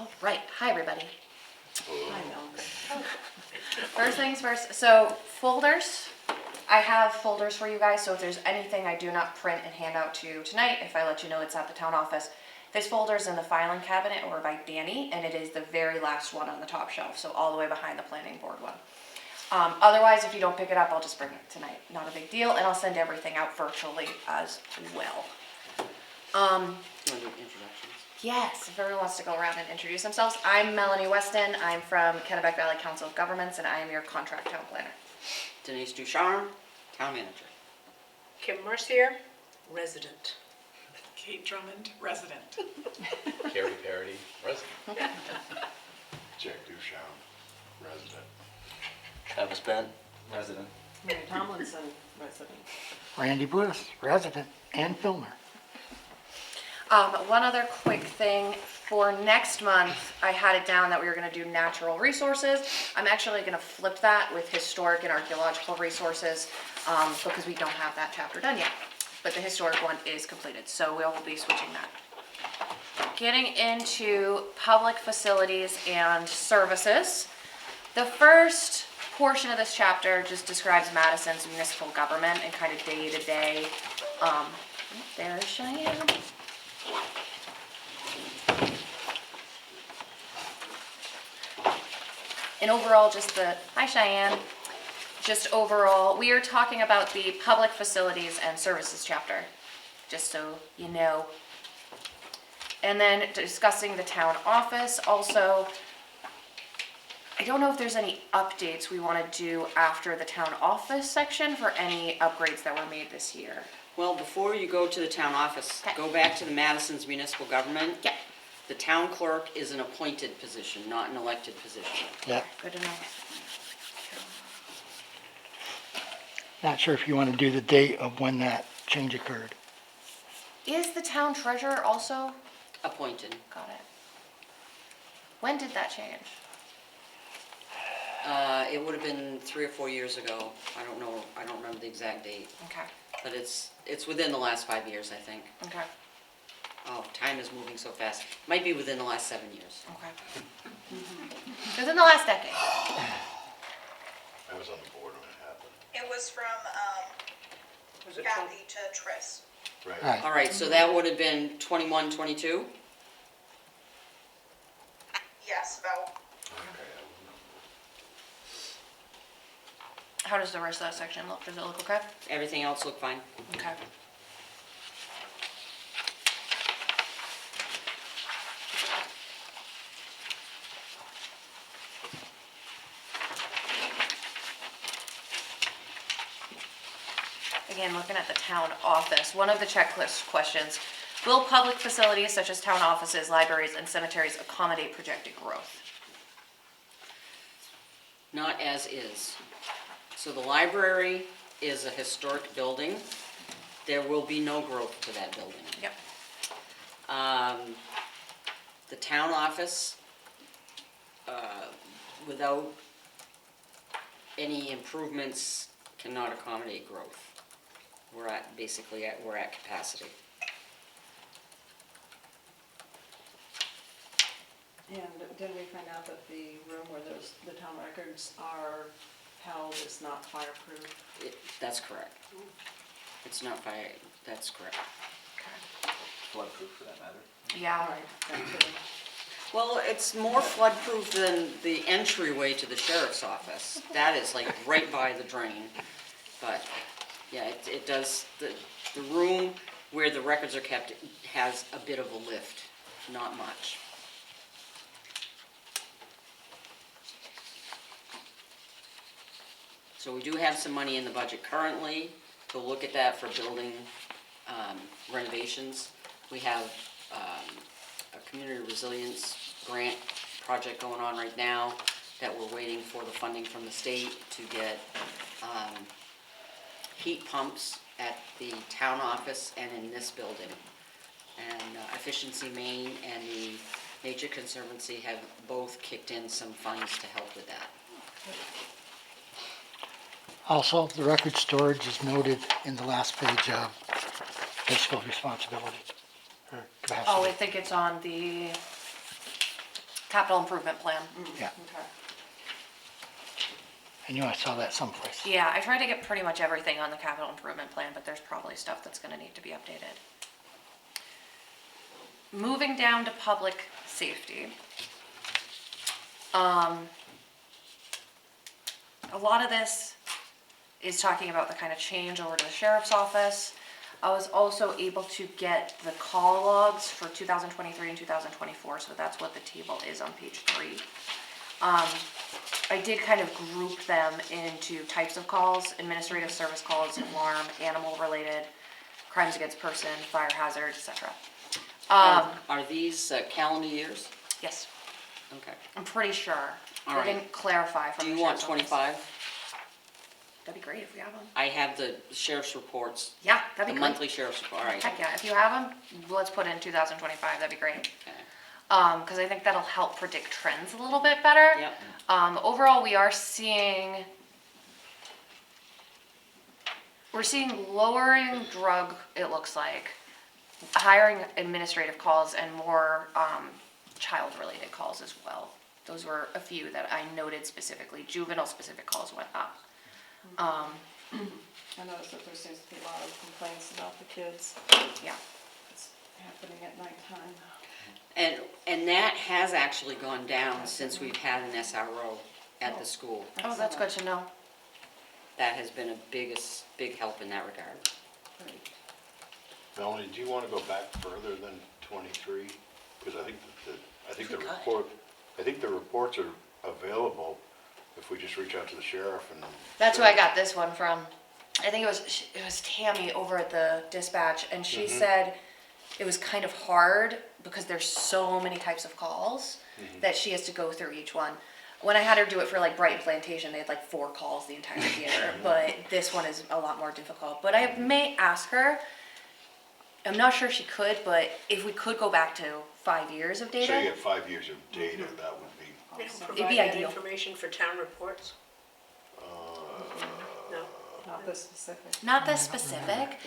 All right, hi everybody. Hi, Mel. First things first, so folders. I have folders for you guys, so if there's anything I do not print and hand out to you tonight, if I let you know it's at the town office, this folder's in the filing cabinet over by Danny, and it is the very last one on the top shelf, so all the way behind the planning board one. Otherwise, if you don't pick it up, I'll just bring it tonight. Not a big deal, and I'll send everything out virtually as well. You want to do introductions? Yes, if everyone wants to go around and introduce themselves. I'm Melanie Weston. I'm from Kennebec Valley Council of Governments, and I am your contract town planner. Denise Ducharme, town manager. Kim Mercier, resident. Kate Drummond, resident. Carrie Parody, resident. Jack Duchamp, resident. Travis Bent, resident. Mary Tomlinson, resident. Randy Bliss, resident and filmer. One other quick thing, for next month, I had it down that we were gonna do natural resources. I'm actually gonna flip that with historic and archaeological resources, because we don't have that chapter done yet. But the historic one is completed, so we'll be switching that. Getting into public facilities and services. The first portion of this chapter just describes Madison's municipal government and kind of day-to-day. There's Cheyenne. And overall, hi Cheyenne, just overall, we are talking about the public facilities and services chapter, just so you know. And then discussing the town office also. I don't know if there's any updates we want to do after the town office section for any upgrades that were made this year. Well, before you go to the town office, Okay. go back to the Madison's municipal government. Yeah, The town clerk is an appointed position, not an elected position. Yeah, good to know. not sure if you want to do the date of when that change occurred. Is the town treasurer also? Appointed. Got it. When did that change? It would have been 3 or 4 years ago. I don't know, I don't remember the exact date, Okay, but it's within the last 5 years, I think. okay, Oh, time is moving so fast. Might be within the last 7 years. okay. Within the last decade. I was on the board when it happened. It was from Was it Kathy to Tris. Right. Right. All right, so that would have been 21, 22? Yes, about. Okay. How does the rest of that section look? Does it look okay? Everything else looked fine. Okay. Again, looking at the town office, one of the checklist questions, will public facilities such as town offices, libraries, and cemeteries accommodate projected growth? Not as is. So the library is a historic building. There will be no growth to that building. Yep. The town office, without any improvements, cannot accommodate growth. We're at capacity. And didn't we find out that the room where the town records are held is not fireproof? That's correct. It's not fire, that's correct. Floodproof for that matter. Yeah. Right, that too. Well, it's more flood-proof than the entryway to the sheriff's office. That is like right by the drain. But, yeah, it does, the room where the records are kept has a bit of a lift, not much. So we do have some money in the budget currently to look at that for building renovations. We have a community resilience grant project going on right now that we're waiting for the funding from the state to get heat pumps at the town office and in this building. And Efficiency Maine and the Nature Conservancy have both kicked in some funds to help with that. Also, the record storage is noted in the last page of fiscal responsibility or capacity. Oh, I think it's on the Capital improvement plan. Yeah, Okay. I knew I saw that someplace. Yeah, I tried to get pretty much everything on the capital improvement plan, but there's probably stuff that's gonna need to be updated. Moving down to public safety. A lot of this is talking about the kind of change over to the sheriff's office. I was also able to get the call logs for 2023 and 2024, so that's what the table is on page 3. I did kind of group them into types of calls: administrative service calls, alarm, animal related, crimes against person, fire hazard, etc. Are these calendar years? Yes, Okay. I'm pretty sure. All They right. didn't clarify Do from you the want sheriff's office. 25? That'd be great if we have them. I have the sheriff's reports, Yeah, the that'd be great. monthly sheriff's report, all right. Heck yeah, if you have them, let's put in 2025, that'd be great. Okay. Because I think that'll help predict trends a little bit better. Yep. Overall, we're seeing lowering drug, it looks like, hiring administrative calls, and more child-related calls as well. Those were a few that I noted specifically. Juvenile-specific calls went up. I noticed that there seems to be a lot of complaints about the kids. Yeah. It's happening at nighttime. And that has actually gone down since we've had an SRO at the school. Oh, that's good to know. That has been a big help in that regard. Great. Melanie, do you want to go back further than 23? Because I think the reports are available if we just reach out to the sheriff and. That's who I got this one from. I think it was Tammy over at the dispatch, and she said it was kind of hard because there's so many types of calls that she has to go through each one. When I had her do it for like Brighton Plantation, they had like 4 calls the entire year, but this one is a lot more difficult. But I may ask her. I'm not sure she could, but if we could go back to 5 years of data. So you get 5 years of data, that would be. They don't Awesome. It'd provide be that ideal. information for town reports? No. Not this specific. Not this specific.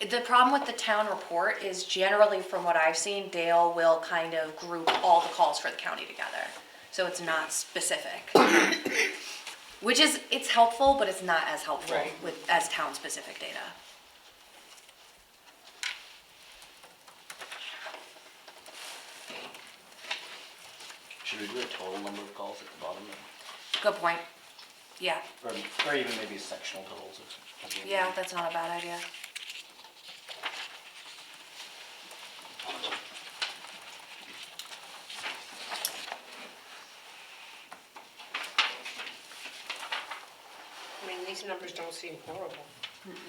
Yeah. The problem with the town report is generally, from what I've seen, Dale will kind of group all the calls for the county together. So it's not specific. Which is, it's helpful, but it's not as helpful Right. as town-specific data. Should we do a total number of calls at the bottom? Good point. Yeah, Or even maybe sectional totals of. yeah, that's not a bad idea. I mean, these numbers don't seem horrible.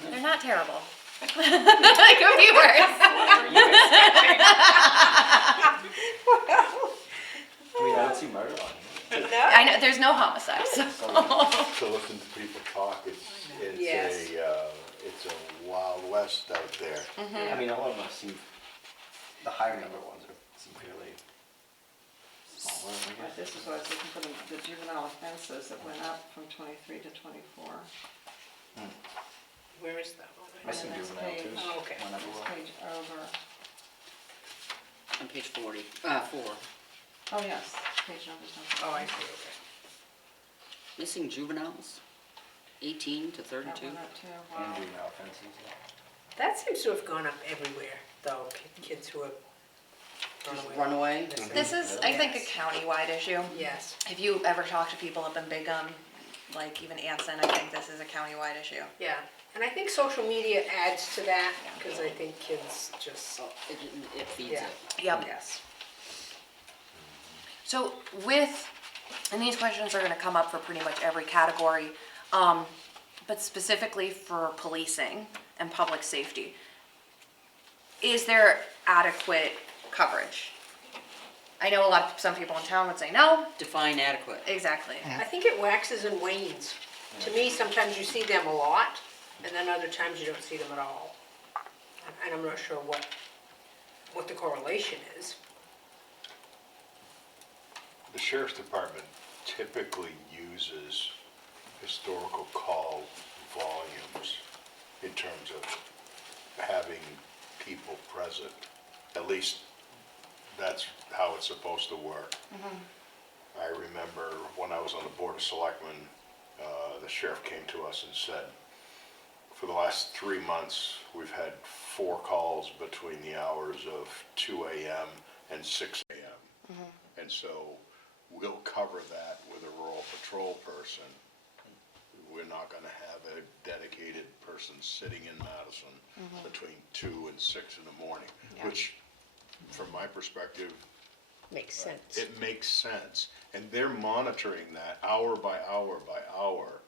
They're not terrible. It could be worse. I mean, I don't see murder on here. I know, there's no homicides. To listen to people talk, Yes. it's a wild west out there. I mean, a lot of them seem, the higher number ones seem fairly smaller, I Right, guess. this is what I was looking for, the juvenile offenses that went up from 23 to 24. Where is that one? I see And the next juvenile too. page. Oh, okay. Went up a Next little. page over. On page 4. Oh, yes, page numbers. Oh, I see, okay. Missing juveniles, 18 to That 32. went up too, And wow. juvenile offenses, yeah. That seems to have gone up everywhere, though, kids who have run away. Runaway. This is, I think, a countywide issue. Yes, If you ever talk to people up in Bigham, like even Anson, I think this is a countywide issue. yeah. And I think social media adds to that, because I think kids just, So it feeds Yeah. it. Yep. yes. So and these questions are gonna come up for pretty much every category, but specifically for policing and public safety. Is there adequate coverage? I know some people in town would say no. Define adequate. Exactly. I think it waxes and wanes. To me, sometimes you see them a lot, and then other times you don't see them at all. And I'm not sure what the correlation is. The sheriff's department typically uses historical call volumes in terms of having people present. At least that's how it's supposed to work. I remember when I was on the Board of Selectmen, the sheriff came to us and said, for the last 3 months, we've had 4 calls between the hours of 2 AM and 6 AM. And so we'll cover that with a rural patrol person. We're not gonna have a dedicated person sitting in Madison between 2 and 6 in the morning, Yeah. which, from my perspective, Makes sense. it makes sense. And they're monitoring that hour by hour by hour.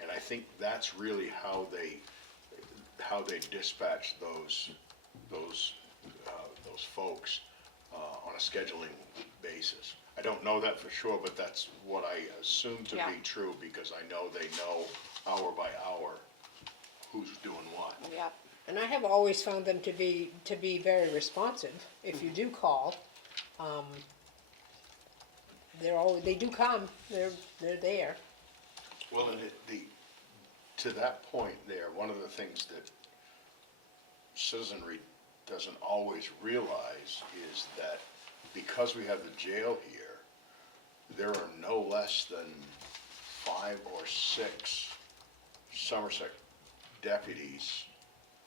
And I think that's really how they dispatch those folks on a scheduling basis. I don't know that for sure, but that's what I assume to Yeah. be true, because I know they know hour by hour who's doing what. Yeah. And I have always found them to be very responsive. If you do call, they do come, they're there. Well, and to that point there, one of the things that citizenry doesn't always realize is that because we have the jail here, there are no less than 5 or 6 Somerset deputies,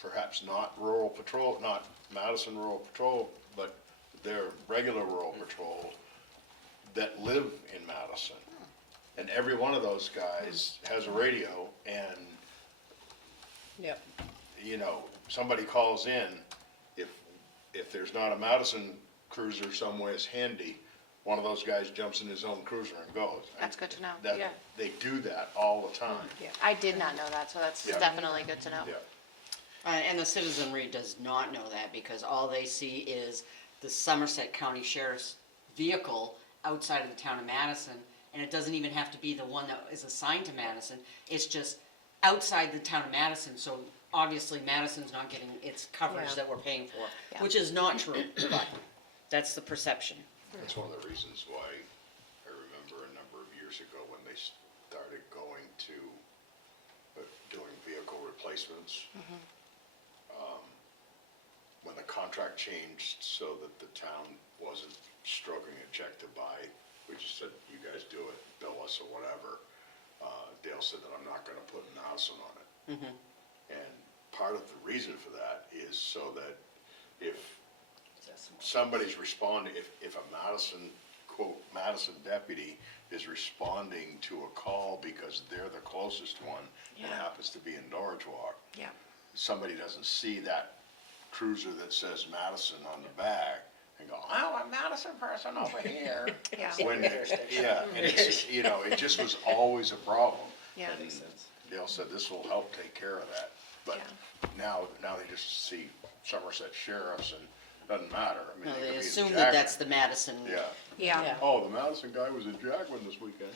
perhaps not rural patrol, not Madison Rural Patrol, but they're regular rural patrol that live in Madison. And every one of those guys has a radio, and, Yep. you know, somebody calls in, if there's not a Madison cruiser somewhere's handy, one of those guys jumps in his own cruiser and goes. That's good to know, That- yeah. They do that all the time. Yeah. I did not know that, so that's Yeah. definitely good to know. Yeah. And the citizenry does not know that, because all they see is the Somerset County Sheriff's vehicle outside of the town of Madison, and it doesn't even have to be the one that is assigned to Madison, it's just outside the town of Madison, so obviously Madison's not getting its coverage Yeah. that we're paying for, Yeah. which is not true, but that's the perception. That's one of the reasons why I remember a number of years ago when they started going to doing vehicle replacements. When the contract changed so that the town wasn't struggling a check to buy, we just said, you guys do it, bill us or whatever. Dale said that I'm not gonna put Madison on it. And part of the reason for that is so that if somebody's responding, if a Madison, quote, Madison deputy is responding to a call because they're the closest one and Yeah. happens to be in Norridgewock, Yeah. somebody doesn't see that cruiser that says Madison on the back and go, oh, a Madison person over here. Yeah. When, yeah, and it's, you know, it just was always a problem. Yeah. That makes sense. Dale said this will help take care of that. But now they just see Somerset sheriffs and it doesn't matter. I mean, No, they they could be in assume that Jackman. that's the Madison. Yeah. Yeah. Oh, the Madison guy was in Jackman this weekend.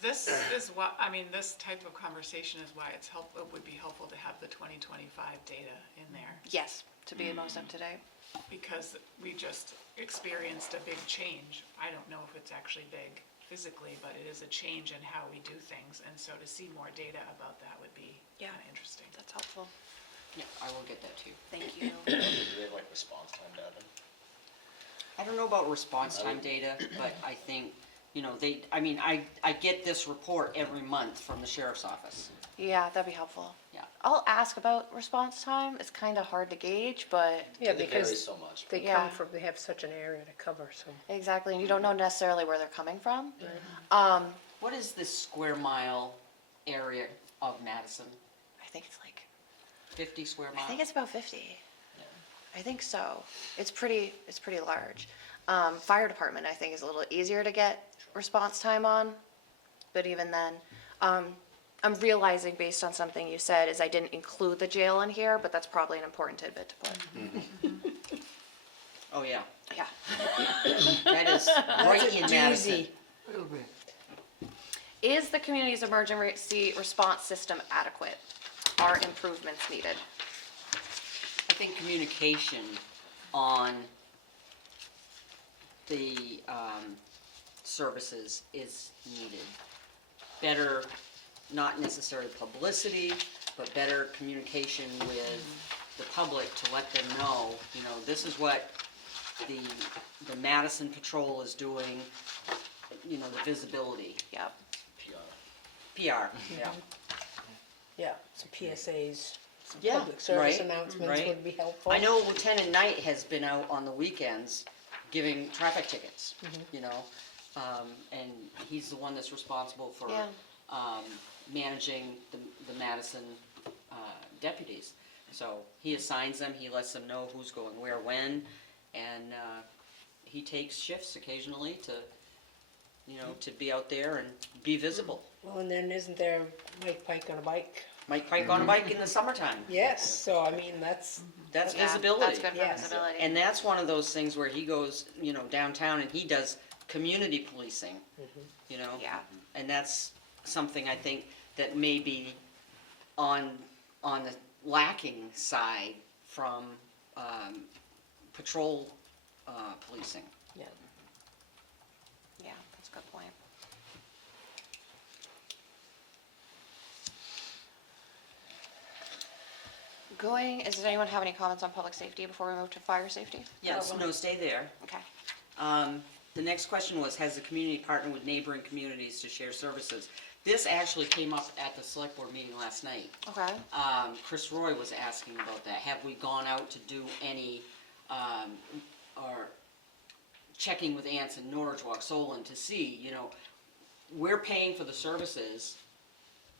This is what, I mean, this type of conversation is why it would be helpful to have the 2025 data in there, Yes, to be most up to date. because we just experienced a big change. I don't know if it's actually big physically, but it is a change in how we do things, and so to see more data about that would be Yeah. kind of interesting. That's helpful. Yeah, I will get that too. Thank you. Do they have like response time data? I don't know about response time data, but I think, you know, I get this report every month from the sheriff's office. Yeah, that'd be helpful. Yeah. I'll ask about response time. It's kind of hard to gauge, but Yeah, It varies because so much. they Yeah. come from, they have such an area to cover, so. exactly, and you don't know necessarily where they're coming from. What is this square mile area of Madison? I think it's like, 50 square I miles? think it's about 50. I think so. It's pretty large. Fire department, I think, is a little easier to get response time on, but even then, I'm realizing based on something you said is I didn't include the jail in here, but that's probably an important tidbit to put. Oh, yeah. Yeah. That is right in Madison. Is the community's emergency response system adequate? Are improvements needed? I think communication on the services is needed. Better, not necessarily publicity, but better communication with the public to let them know, you know, this is what the Madison Patrol is doing, you know, the visibility, Yep. PR, yeah. Yeah, some PSAs, some Yeah, public service right, announcements right. would be helpful. I know Lieutenant Knight has been out on the weekends giving traffic tickets, you know, and he's the one that's responsible for, Yeah. managing the Madison, deputies. So he assigns them, he lets them know who's going where, when, and, he takes shifts occasionally to, you know, to be out there and be visible. Well, and then isn't there Mike Pike on a bike? Mike Pike on a bike in the summertime. Yes, so I mean, that's, That's Yeah, visibility. That's good for Yes. visibility. And that's one of those things where he goes, you know, downtown and he does community policing, you know? Yeah. And that's something I think that may be on the lacking side from, patrol, policing. yeah. Yeah, that's a good point. Does anyone have any comments on public safety before we move to fire safety? Yes, no, stay there. Okay. The next question was, has the community partnered with neighboring communities to share services? This actually came up at the select board meeting last night. Okay. Chris Roy was asking about that. Have we gone out to do any, or checking with Anson, Norridge, Solon to see, you know, we're paying for the services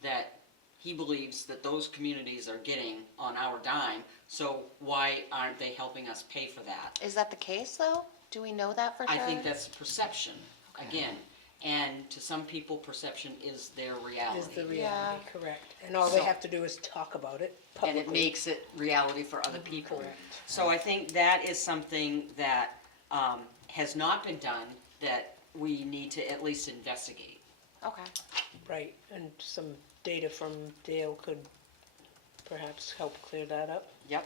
that he believes that those communities are getting on our dime, so why aren't they helping us pay for that? Is that the case, though? Do we know that for sure? I think that's a perception, again, and to some people, perception is their reality. Is the reality, correct. And all they So- have to do is talk about it And publicly. it makes it reality for other people. Correct. So I think that is something that has not been done, that we need to at least investigate. Okay. Right, and some data from Dale could perhaps help clear that up. Yep,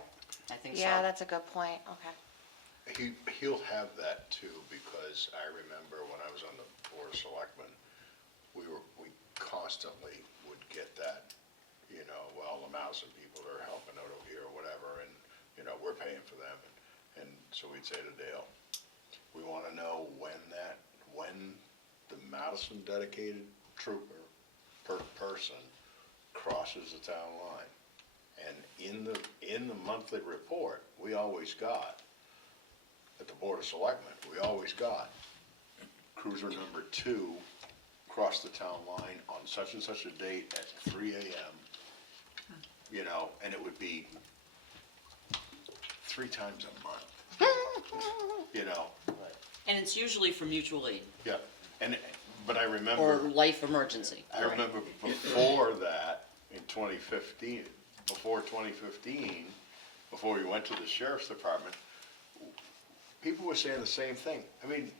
I think so. Yeah, that's a good point. Okay. He'll have that too, because I remember when I was on the Board of Selectmen, we constantly would get that, you know, well, the Madison people are helping out over here or whatever, and, you know, we're paying for them. And so we'd say to Dale, we want to know when the Madison dedicated trooper per person crosses the town line. And in the monthly report, we always got, at the Board of Selectmen, we always got cruiser number 2 crossed the town line on such and such a date at 3 a.m. You know, and it would be 3 times a month, you know? And it's usually for mutual aid Yeah, but I or remember, life emergency. I remember before that, in 2015, before we went to the sheriff's department, people were saying the same thing. I mean,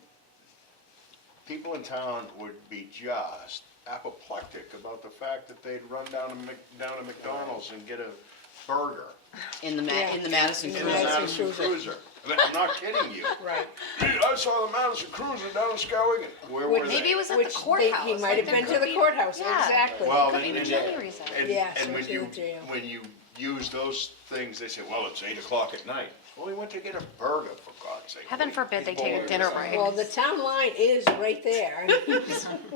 people in town would be just apoplectic about the fact that they'd run down to McDonald's and get a burger. In the Yeah. Madison In the Cruiser. Madison Cruiser. I'm not kidding you. Right. I saw the Madison Cruiser down in Skowhegan. Where were they? Maybe it was at the Which courthouse. he might like have there been to could the be- courthouse, Yeah. exactly. Well, Could be and- the any reason. Yeah, And so when to the jail. when you use those things, they say, well, it's 8 o'clock at night. Well, we went to get a burger, for God's sake. Heaven forbid they take a dinner break. Well, the town line is right there.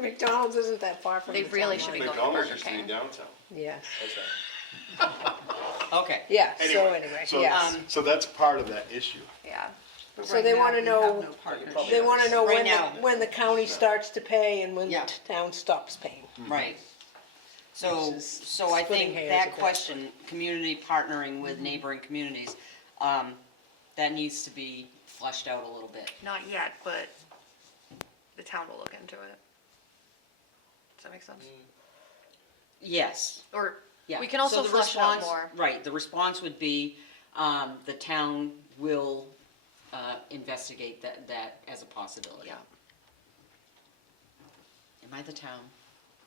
McDonald's isn't that far from the They town really line. should be going to McDonald's Burger used to be King. downtown. Yes, Okay. yeah, so anyway, so- yes. So that's part of that issue. Yeah. So they wanna know, they wanna know Right when now. when the county starts to pay and when the Yeah. town stops paying. Right. So, This is so I splitting think hairs that a bit. question, community partnering with neighboring communities, that needs to be fleshed out a little bit. Not yet, but the town will look into it. Does that make sense? Yes, Or yeah. we can also So the flesh it out response- more. Right, the response would be, the town will, investigate that as a possibility. Yeah, Am I the town?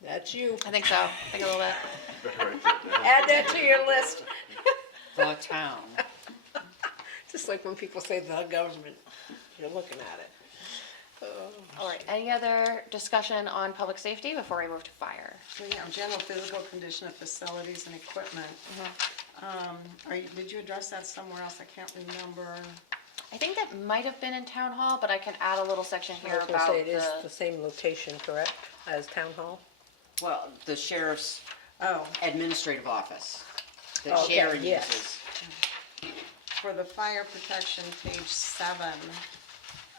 That's you. I think so. Think a little bit. Add that to your list. The town. Just like when people say the government, you're looking at it. All right, any other discussion on public safety before we move to fire? So, yeah, general physical condition of facilities and equipment. Did you address that somewhere else? I can't remember. I think that might have been in town hall, but I can add a little section I here was gonna about say, it is the the, same location, correct, as town hall? Well, the sheriff's Oh, administrative office that Okay, Sharon yes. uses. for the fire protection, page 7,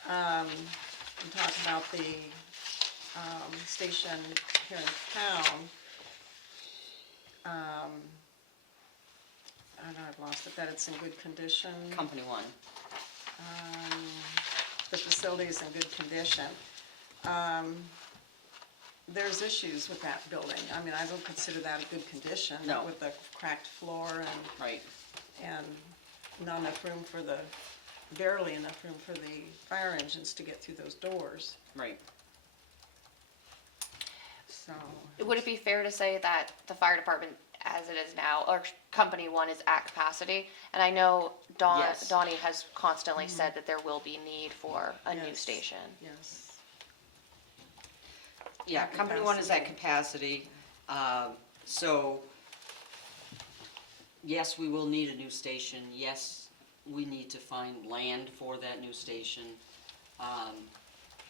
we talk about the station here in town. I don't know, I've lost it, that it's in good condition. Company One. The facility is in good condition. There's issues with that building. I mean, I don't consider that a good condition. No. With the cracked floor Right. and not enough room for the, barely enough room for the fire engines to get through those doors, Right. so. would it be fair to say that the fire department, as it is now, or company one is at capacity? And I know Yes. Donnie has constantly said that there will be need for a new Yes. station. Yes. Yeah, At Company One is at capacity, so, yes, we will need a new station, yes, we need to find land for that new station.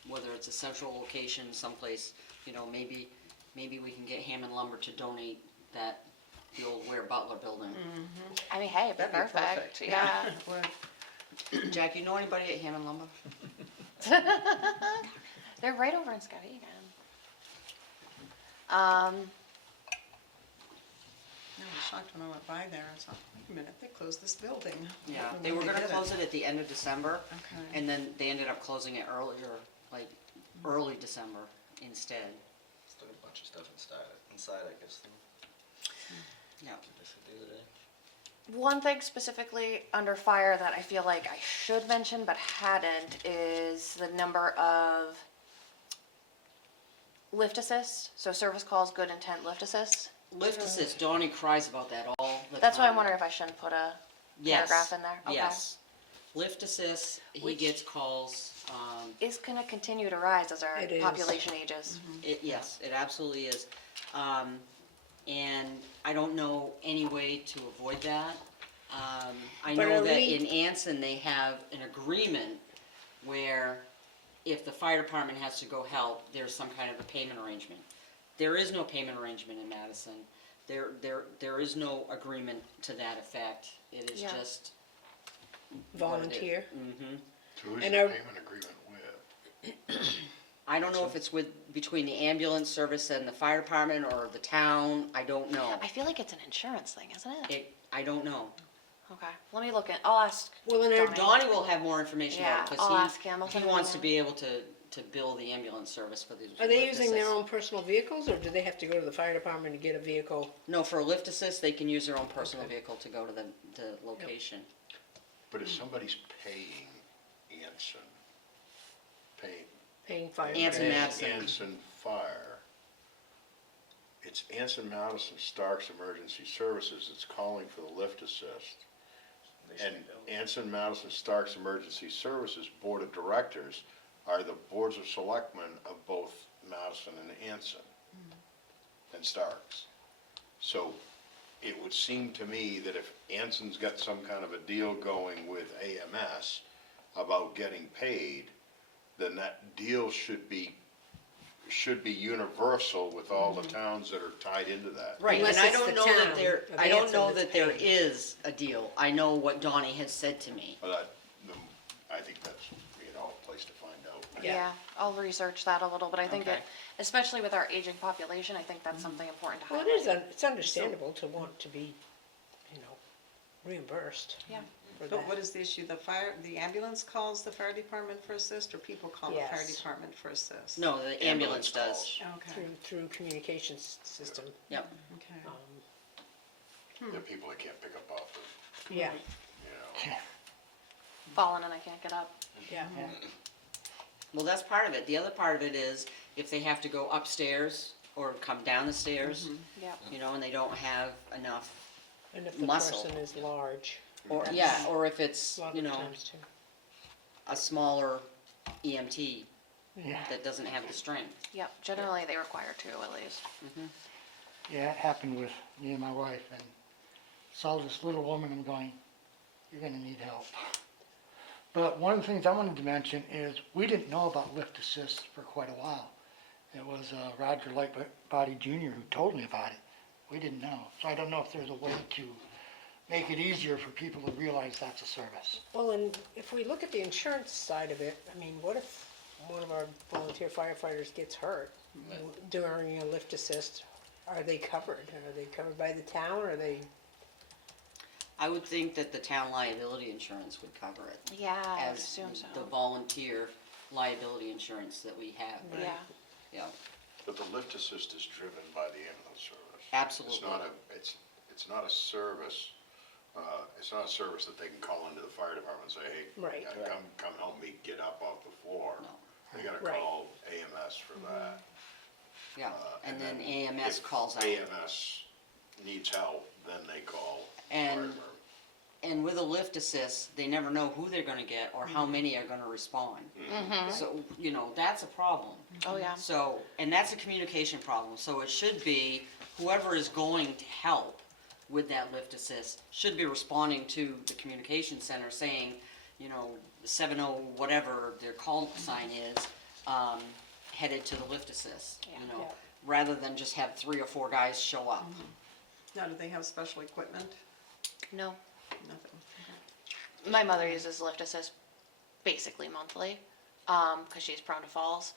Whether it's a central location someplace, you know, maybe we can get Hammond Lumber to donate that, the old Ware Butler building. I mean, hey, it'd be That'd be perfect, perfect. yeah. Would. Jack, you know anybody at Hammond Lumber? They're right over in Skowhegan. I was shocked when I went by there. I thought, wait a minute, they closed this building. I Yeah, don't know they when were gonna did close it at the end of December, Okay. and then they ended up closing it earlier, like, early December instead. Still got a bunch of stuff inside, I guess, Yeah. the other day. One thing specifically under fire that I feel like I should mention but hadn't is the number of lift assist, so service calls, good intent lift assist. Lift assist, Donnie cries about that all the time. That's why I'm wondering if I shouldn't put a Yes, paragraph in there. Okay. Yes. Lift assist, he Which- gets calls, Is gonna continue to rise as our It is. population ages. yes, it absolutely is. And I don't know any way to avoid that. I But know are that we- in Anson, they have an agreement where if the fire department has to go help, there's some kind of a payment arrangement. There is no payment arrangement in Madison. There is no agreement to that effect. It is Yeah. just. Volunteer? Mm-hmm. Who is And the are- payment agreement with? I don't know if it's between the ambulance service and the fire department or the town, I don't know. I feel like it's an insurance thing, isn't it? I don't know. Okay, let me look at, I'll ask. Well, and they're Donnie. Donnie will have more information Yeah, about it, I'll ask him. I'll because send he him wants to an be able to bill the ambulance service for these. Are they lift using their assists. own personal vehicles, or do they have to go to the fire department to get a vehicle? No, for a lift assist, they can use their own personal vehicle to go to the location. But if somebody's paying Anson, Paying fire? Anson paying Madison. Anson Fire, it's Anson Madison Starks Emergency Services that's calling for the lift assist. And Anson Madison Starks Emergency Services Board of Directors are the boards of selectmen of both Madison and Anson and Starks. So it would seem to me that if Anson's got some kind of a deal going with AMS about getting paid, then that deal should be universal with all the towns that are tied into that. Right, and Unless I it's don't the know that town there, of I don't Anson know that's that there paying. is a deal. I know what Donnie has said to me. But I think that's, a place to find out. Yeah, I'll research that a little, but I think Okay. that, especially with our aging population, I think that's something important to Well, highlight. it is, it's understandable to want to be, reimbursed Yeah. for But what that. is the issue? The ambulance calls the fire department for assist, or people call the fire Yes. department for assist? No, the ambulance does. Okay, Through communications system. Yep. okay. The people that can't pick up off of, Yeah, Fallen and I can't get up. yeah. Well, that's part of it. The other part of it is if they have to go upstairs or come down the stairs, Yeah. and they don't have enough, And if the Muscle. person is large, or, That's- or if it's, a lot of times too. a smaller EMT Yeah, that doesn't have the strength. Yep, generally they require two at least. yeah, it happened with me and my wife, and saw this little woman, I'm going, you're gonna need help. But one of the things I wanted to mention is, we didn't know about lift assist for quite a while. It was Roger Lightbody Jr. who told me about it. We didn't know. So I don't know if there's a way to make it easier for people to realize that's a service. Well, and if we look at the insurance side of it, I mean, what if one of our volunteer firefighters gets hurt during a lift assist? Are they covered? Are they covered by the town, or are they? I would think that the town liability insurance would cover it. Yeah, I would As assume so. the volunteer liability insurance that we have. Yeah. Yeah, But the lift assist is driven by the ambulance service. absolutely. It's not a service, it's not a service that they can call into the fire department and say, hey, Right. come help me get up off the floor. No. They gotta Right. call AMS for that. Yeah, and then if AMS calls out. AMS needs help, then they call the fire And- department. And with a lift assist, they never know who they're gonna get or how many are gonna respond. So, that's a problem. Oh, yeah. So, and that's a communication problem, so it should be whoever is going to help with that lift assist should be responding to the communication center saying, 70 whatever their call sign is, headed to the lift assist, Yeah. rather than just have 3 or 4 guys show up. Now, do they have special equipment? No. Nothing. My mother uses lift assist basically monthly, because she's prone to falls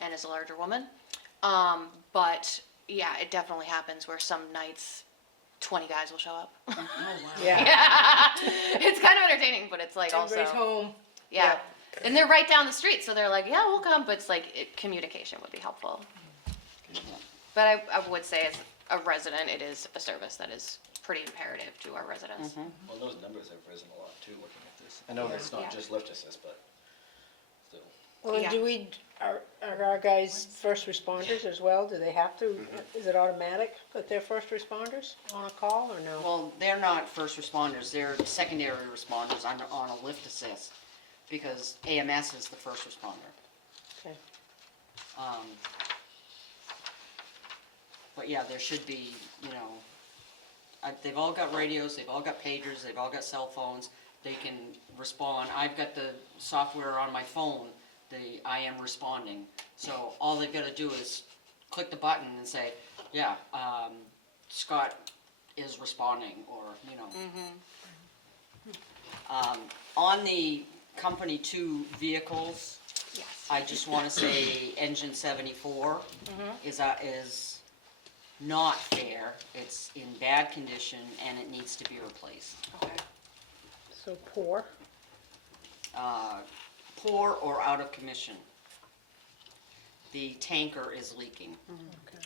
and is a larger woman. But yeah, it definitely happens where some nights 20 guys will show up. Oh, wow. Yeah. It's kind of entertaining, but it's like Everybody's also, home. yeah. And they're right down the street, so they're like, yeah, we'll come, but it's like, communication would be helpful. But I would say as a resident, it is a service that is pretty imperative to our residents. Well, those numbers have risen a lot too, looking at this. I know that's Yeah. not just lift assist, but still. Well, Yeah. are our guys first responders as well? Do they have to, is it automatic that they're first responders on a call, or no? Well, they're not first responders, they're secondary responders on a lift assist, because AMS is the first responder. Okay. But yeah, there should be, they've all got radios, they've all got pagers, they've all got cell phones, they can respond. I've got the software on my phone, the I am responding. So all they've gotta do is click the button and say, yeah, Scott is responding, or, On the Company 2 vehicles, Yes. I just wanna say engine 74 is not fair. It's in bad condition and it needs to be replaced. Okay. So poor? Poor or out of commission. The tanker is leaking. Okay.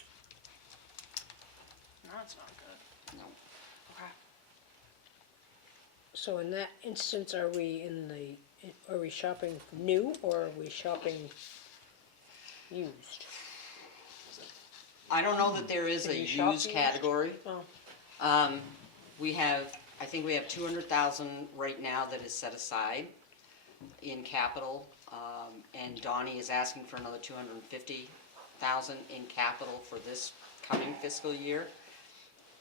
No, that's not good. No. Okay. So in that instance, are we shopping new, or are we shopping used? I don't know that there is Can a you shop used used? category. Oh, I think we have 200,000 right now that is set aside in capital. And Donnie is asking for another 250,000 in capital for this coming fiscal year,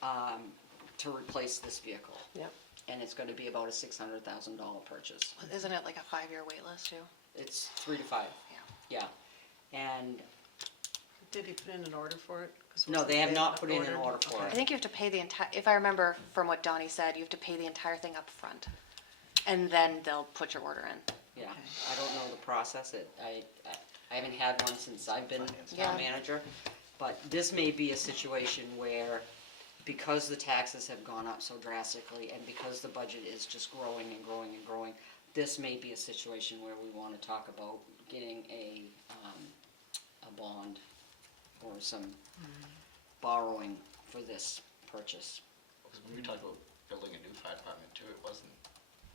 to replace this vehicle. yep. And it's gonna be about a $600,000 purchase. Isn't it like a 5-year wait list too? It's 3 to 5. Yeah. Yeah. And, Did he put in an order for it? 'Cause no, wasn't they have it not put in an ordered? order for I it. think you have to pay the entire, if I remember from what Donnie said, you have to pay the entire thing up front. And then they'll put your order in. Yeah, I don't know the process. I haven't had one since I've been Yeah. town manager. But this may be a situation where, because the taxes have gone up so drastically and because the budget is just growing and growing and growing, this may be a situation where we want to talk about getting a bond or some borrowing for this purchase. Because when we talked about building a new fire department too, it wasn't,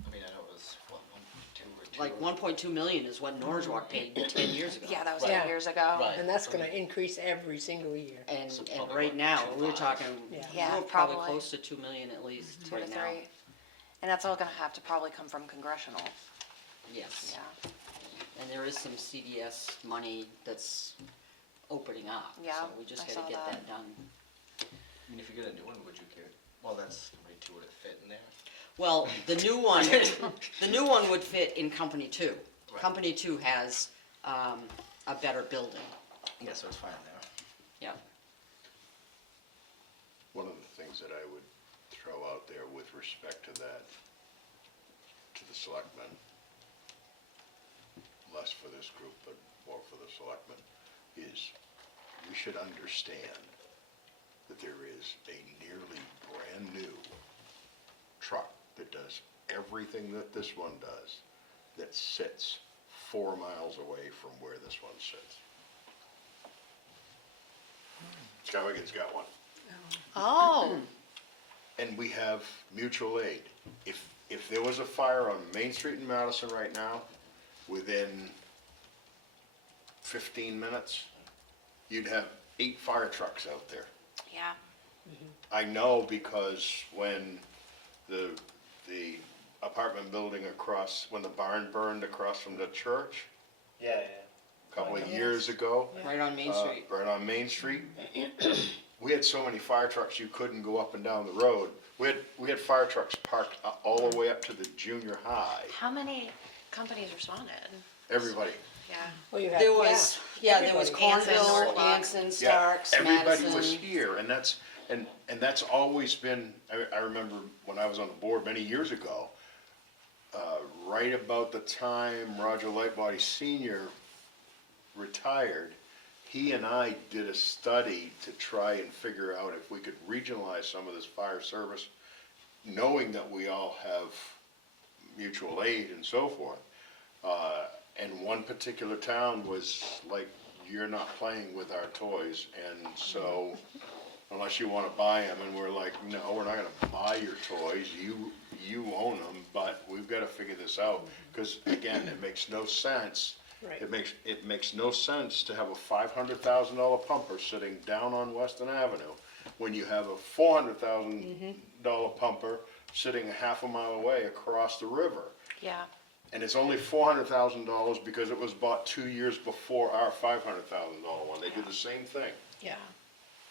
I know it was, what, 1.2 or 2? Like 1.2 million is what Norwalk paid 10 years ago. Yeah, that was Right. 10 years ago. Right. And that's gonna increase every single year. And, So and probably right what, now, we're 2.5? talking, Yeah. Yeah, we're probably probably. close to 2 million at least 2 to right now. 3. And that's all gonna have to probably come from congressional. Yes. Yeah. And there is some CDS money that's opening up. Yeah, So we just I gotta saw get that. that done. I mean, if you get a new one, would you care? Well, that's, how many two would it fit in there? Well, the new one would fit in Company 2. Company 2 has a better building, Yeah, so it's fine there. yeah. One of the things that I would throw out there with respect to that, to the selectmen, less for this group, but more for the selectmen, is we should understand that there is a nearly brand-new truck that does everything that this one does, that sits 4 miles away from where this one sits. Skywaygon's got one. Oh, And we have mutual aid. If there was a fire on Main Street in Madison right now, within 15 minutes, you'd have 8 fire trucks out there. yeah. I know because when the apartment building across, when the barn burned across from the church Yeah, a couple of years ago, Right on Main Street. right on Main Street, we had so many fire trucks you couldn't go up and down the road. We had fire trucks parked all the way up to the junior high. How many companies responded? Everybody. Yeah. Well, you have, There was, there was Everybody. Cornville, Anson, Anson, Yeah, Starks, everybody was Madison. here, and that's always been, I remember when I was on the board many years ago, right about the time Roger Lightbody Senior retired, he and I did a study to try and figure out if we could regionalize some of this fire service, knowing that we all have mutual aid and so forth. And one particular town was like, you're not playing with our toys, and so unless you wanna buy them, and we're like, no, we're not gonna buy your toys, you own them, but we've gotta figure this out, cause again, it makes no sense. Right. It makes no sense to have a $500,000 pumper sitting down on Weston Avenue, when you have a $400,000 pumper sitting a half a mile away across the river. Yeah. And it's only $400,000 because it was bought 2 years before our $500,000 one. They do the same thing. yeah.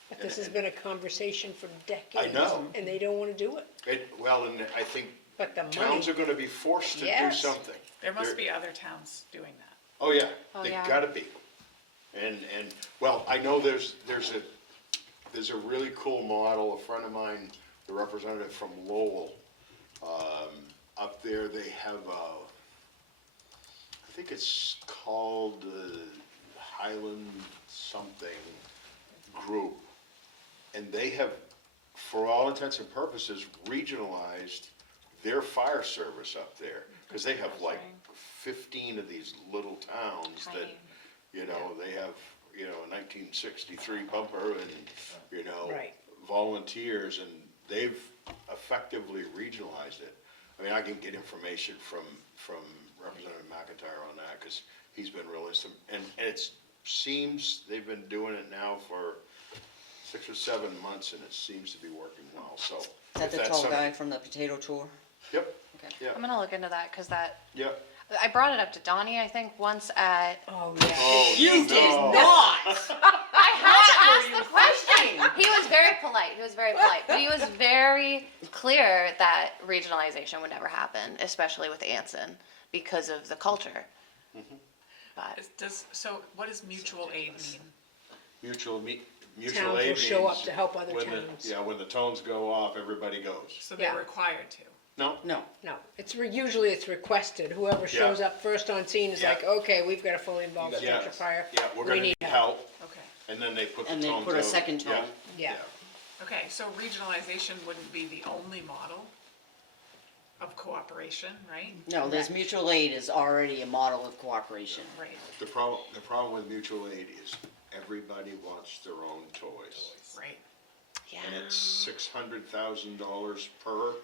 But this has been a conversation for decades. know. And they don't wanna do it. Well, and I think But the towns money, are gonna be forced to do Yes. something. There must They're- be other towns doing that. Oh, yeah, Oh, they yeah. gotta be. Well, I know there's a really cool model, a friend of mine, the representative from Lowell, up there, they have I think it's called Highland something group. And they have, for all intents and purposes, regionalized their fire service up there. Cause they have like 15 of these little towns that, Tiny. you know, they have, you know, a 1963 bumper and, you know, Right. volunteers, and they've effectively regionalized it. I mean, I can get information from Representative McIntyre on that, because he's been real and it seems they've been doing it now for 6 or 7 months, and it seems to be working well, so. Is that if the that's tall something- guy from the potato tour? Yep, Okay. yeah, I'm gonna look into that, cause yep. I brought it up to Donnie, I think, once at, oh, yeah. Oh, You did no. not! I had to ask the Thinking. question. He was very polite, but he was very clear that regionalization would never happen, especially with Anson, because of the culture. But, So what does mutual aid mean? Mutual Towns aid will show up means to help other when the- towns. Yeah, when the tones go off, everybody goes. So they're Yeah. required to. No? No, No, usually it's requested. Whoever shows Yeah. up first on scene is Yeah. like, okay, we've got a fully involved Yeah, structure fire. yeah, we're We gonna need need help, Okay. and then they put the and tones they out. put a second Yeah, tone. Yeah. Okay, so regionalization wouldn't be the only model of cooperation, right? No, this mutual aid is already a model of cooperation. Right, The problem with mutual aid is everybody wants their own toys. right. yeah. And it's $600,000 per.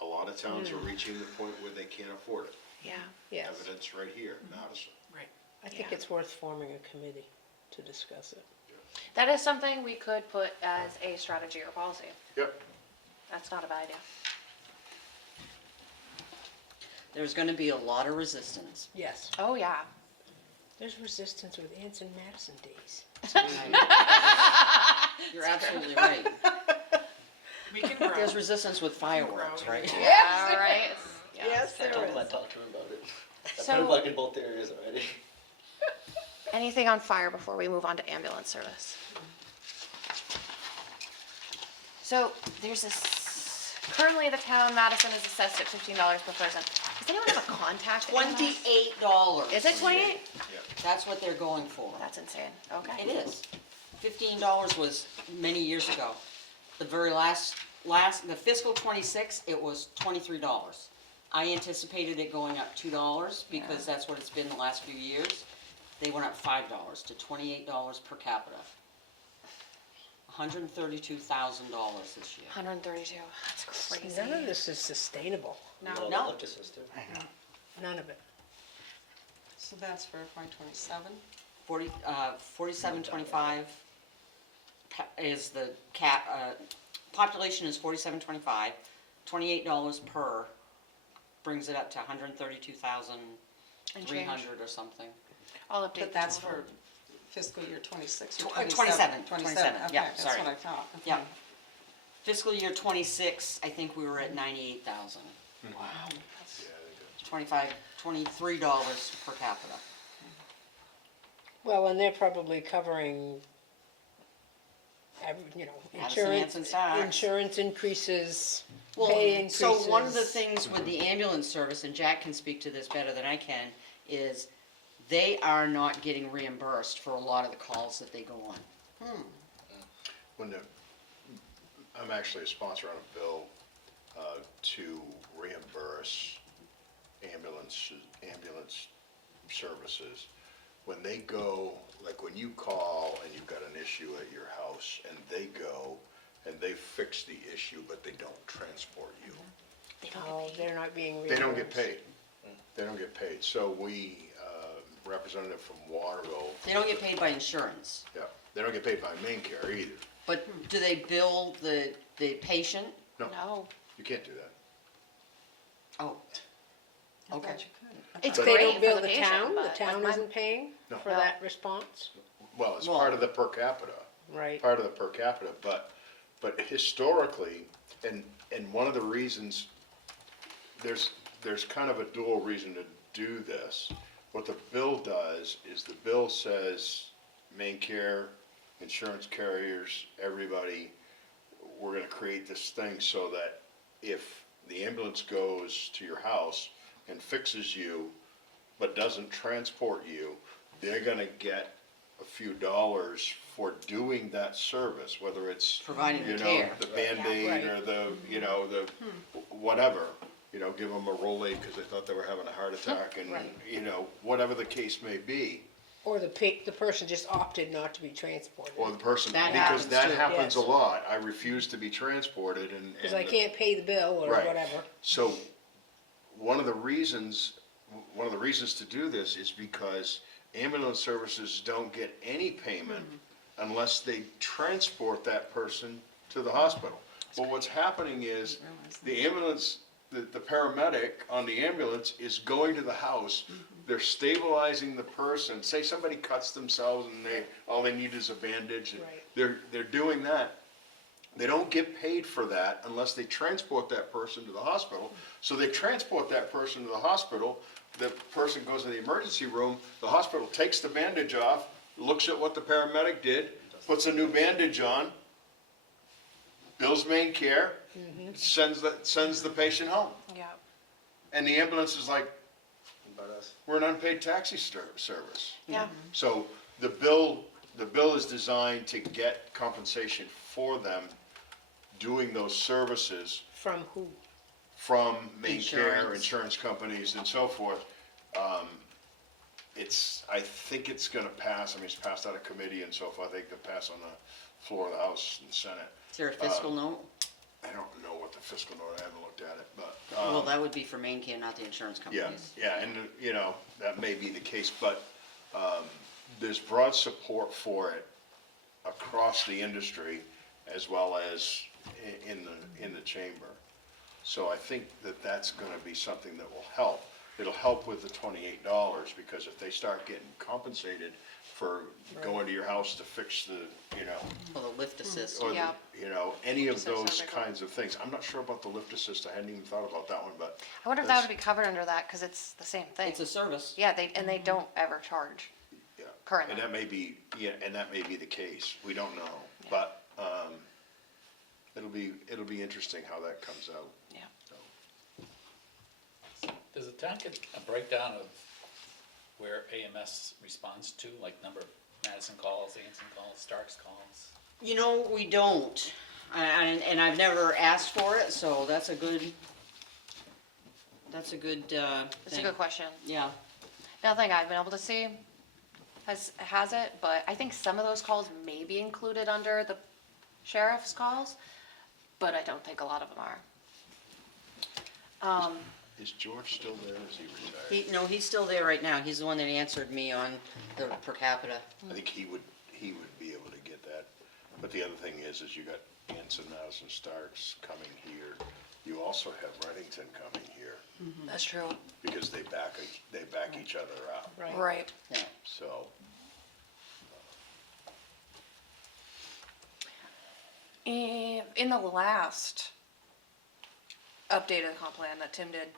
A lot of towns are reaching the point where they can't afford it. Yeah. Yes. Evidence right here, Madison. Right. I think Yeah. it's worth forming a committee to discuss it. That is something we could put as a strategy or policy. Yep. That's not a bad idea. There's gonna be a lot of resistance. Yes. Oh, yeah. There's resistance with Anson Madison days. You're absolutely right. We can grow. There's resistance with fireworks, Grow. right? Yeah, right? Yeah. Yes, I there told him is. I'd talk to him about it. I've So- been bugging both areas already. Anything on fire before we move on to ambulance service? So there's this, currently the town, Madison is assessed at $15 per person. Does anyone have a contact? EMS? $28. Is it 28? That's what they're going for. That's insane, okay. It is. $15 was many years ago. The very last, the fiscal '26, it was $23. I anticipated it going up $2 because that's what it's been the last few years. They went up $5 to $28 per capita. $132,000 this year. 132, that's crazy. None of this is sustainable, Well, No. the lift assistant. none of it. So that's for FY '27? 4725 is the cap, population is 4725, $28 per brings it up to 132,300 or something. I'll update. But that's for fiscal year '26 or Tw- 27? 27, yeah, Okay, sorry. that's what I thought. Okay. Yeah. Fiscal year '26, I think we were at 98,000. Yeah, I think that's. $23 per capita. Well, and they're probably covering, you know, Madison, insurance, Hanson, Sachs. insurance increases, Well, pay increases. so one of the things with the ambulance service, and Jack can speak to this better than I can, is they are not getting reimbursed for a lot of the calls that they go on. I'm actually a sponsor on a bill to reimburse ambulance services. When they go, like when you call and you've got an issue at your house and they go and they fix the issue, but they don't transport you. Oh, they're not being They don't get reimbursed. paid. They don't get paid. So we, representative from Waterville, They don't get paid by insurance, yeah, they don't get paid by main care either. but do they bill the patient? No, You can't do that. Oh, I okay. thought you could. it's They great don't for bill the the patient, town, the but town like my- isn't paying No. for No. that response? Well, it's Well- part of the per capita. Right. Part of the per capita, but historically, and one of the reasons, there's kind of a dual reason to do this. What the bill does is the bill says, main care, insurance carriers, everybody, we're gonna create this thing so that if the ambulance goes to your house and fixes you, but doesn't transport you, they're gonna get a few dollars for doing that service, whether it's, Providing the you know, care. the Band-Aid Right. or the, you know, the, whatever. You know, give them a Rolaids because they thought they were having a heart attack and, Right. you know, whatever the case may be. Or the person just opted not to be transported. Or the person, That because happens that too. happens a Yes. lot. I refuse to be transported and. Because I and the- can't pay the bill or Right. whatever. So, one of the reasons to do this is because ambulance services don't get any payment unless they transport that person to the hospital. Well, what's happening is, the ambulance, the paramedic on the ambulance is going to the house, they're stabilizing the person, say somebody cuts themselves and all they need is a bandage, and Right. they're doing that. They don't get paid for that unless they transport that person to the hospital. So they transport that person to the hospital, the person goes to the emergency room, the hospital takes the bandage off, looks at what the paramedic did, puts a new bandage on, bills main care, sends the patient home. yeah. And the ambulance is like, About us. we're an unpaid taxi service. Yeah, So the bill is designed to get compensation for them doing those services From who? from main care, Insurance. insurance companies and so forth. I think it's gonna pass, I mean, it's passed out of committee and so forth, I think it'll pass on the floor of the House and Senate. Is there a fiscal note? I don't know what the fiscal note, I haven't looked at it, but, Well, that would be for main care, not the insurance yeah, companies. yeah, and, you know, that may be the case, but, there's broad support for it across the industry as well as in the chamber. So I think that that's gonna be something that will help. it'll help with the $28, because if they start getting compensated for going to your house to fix the, you know, Well, the lift assist. or, Yeah. you know, any of Assist those everybody. kinds of things. I'm not sure about the lift assist, I hadn't even thought about that one, but. I wonder if that would be covered under that, cause it's the same thing. It's a service. Yeah, they don't ever charge. Yeah. Currently. And that may be, yeah, and that may be the case, we don't know, Yeah. but, it'll be interesting how that comes out. Yeah. So. Does the town get a breakdown of where AMS responds to, like number of Madison calls, Anson calls, Starks calls? You know, we don't, and I've never asked for it, so that's a good thing. It's a good question. Yeah, Nothing I've been able to see has it, but I think some of those calls may be included under the sheriff's calls, but I don't think a lot of them are. Is George still there, or is he retired? no, he's still there right now, he's the one that answered me on the per capita. I think he would be able to get that, but the other thing is you got Anson, Madison, Starks coming here. You also have Reddington coming here, That's true. because they back each other up, Right. Yeah. so. In the last update of the comp plan that Tim did,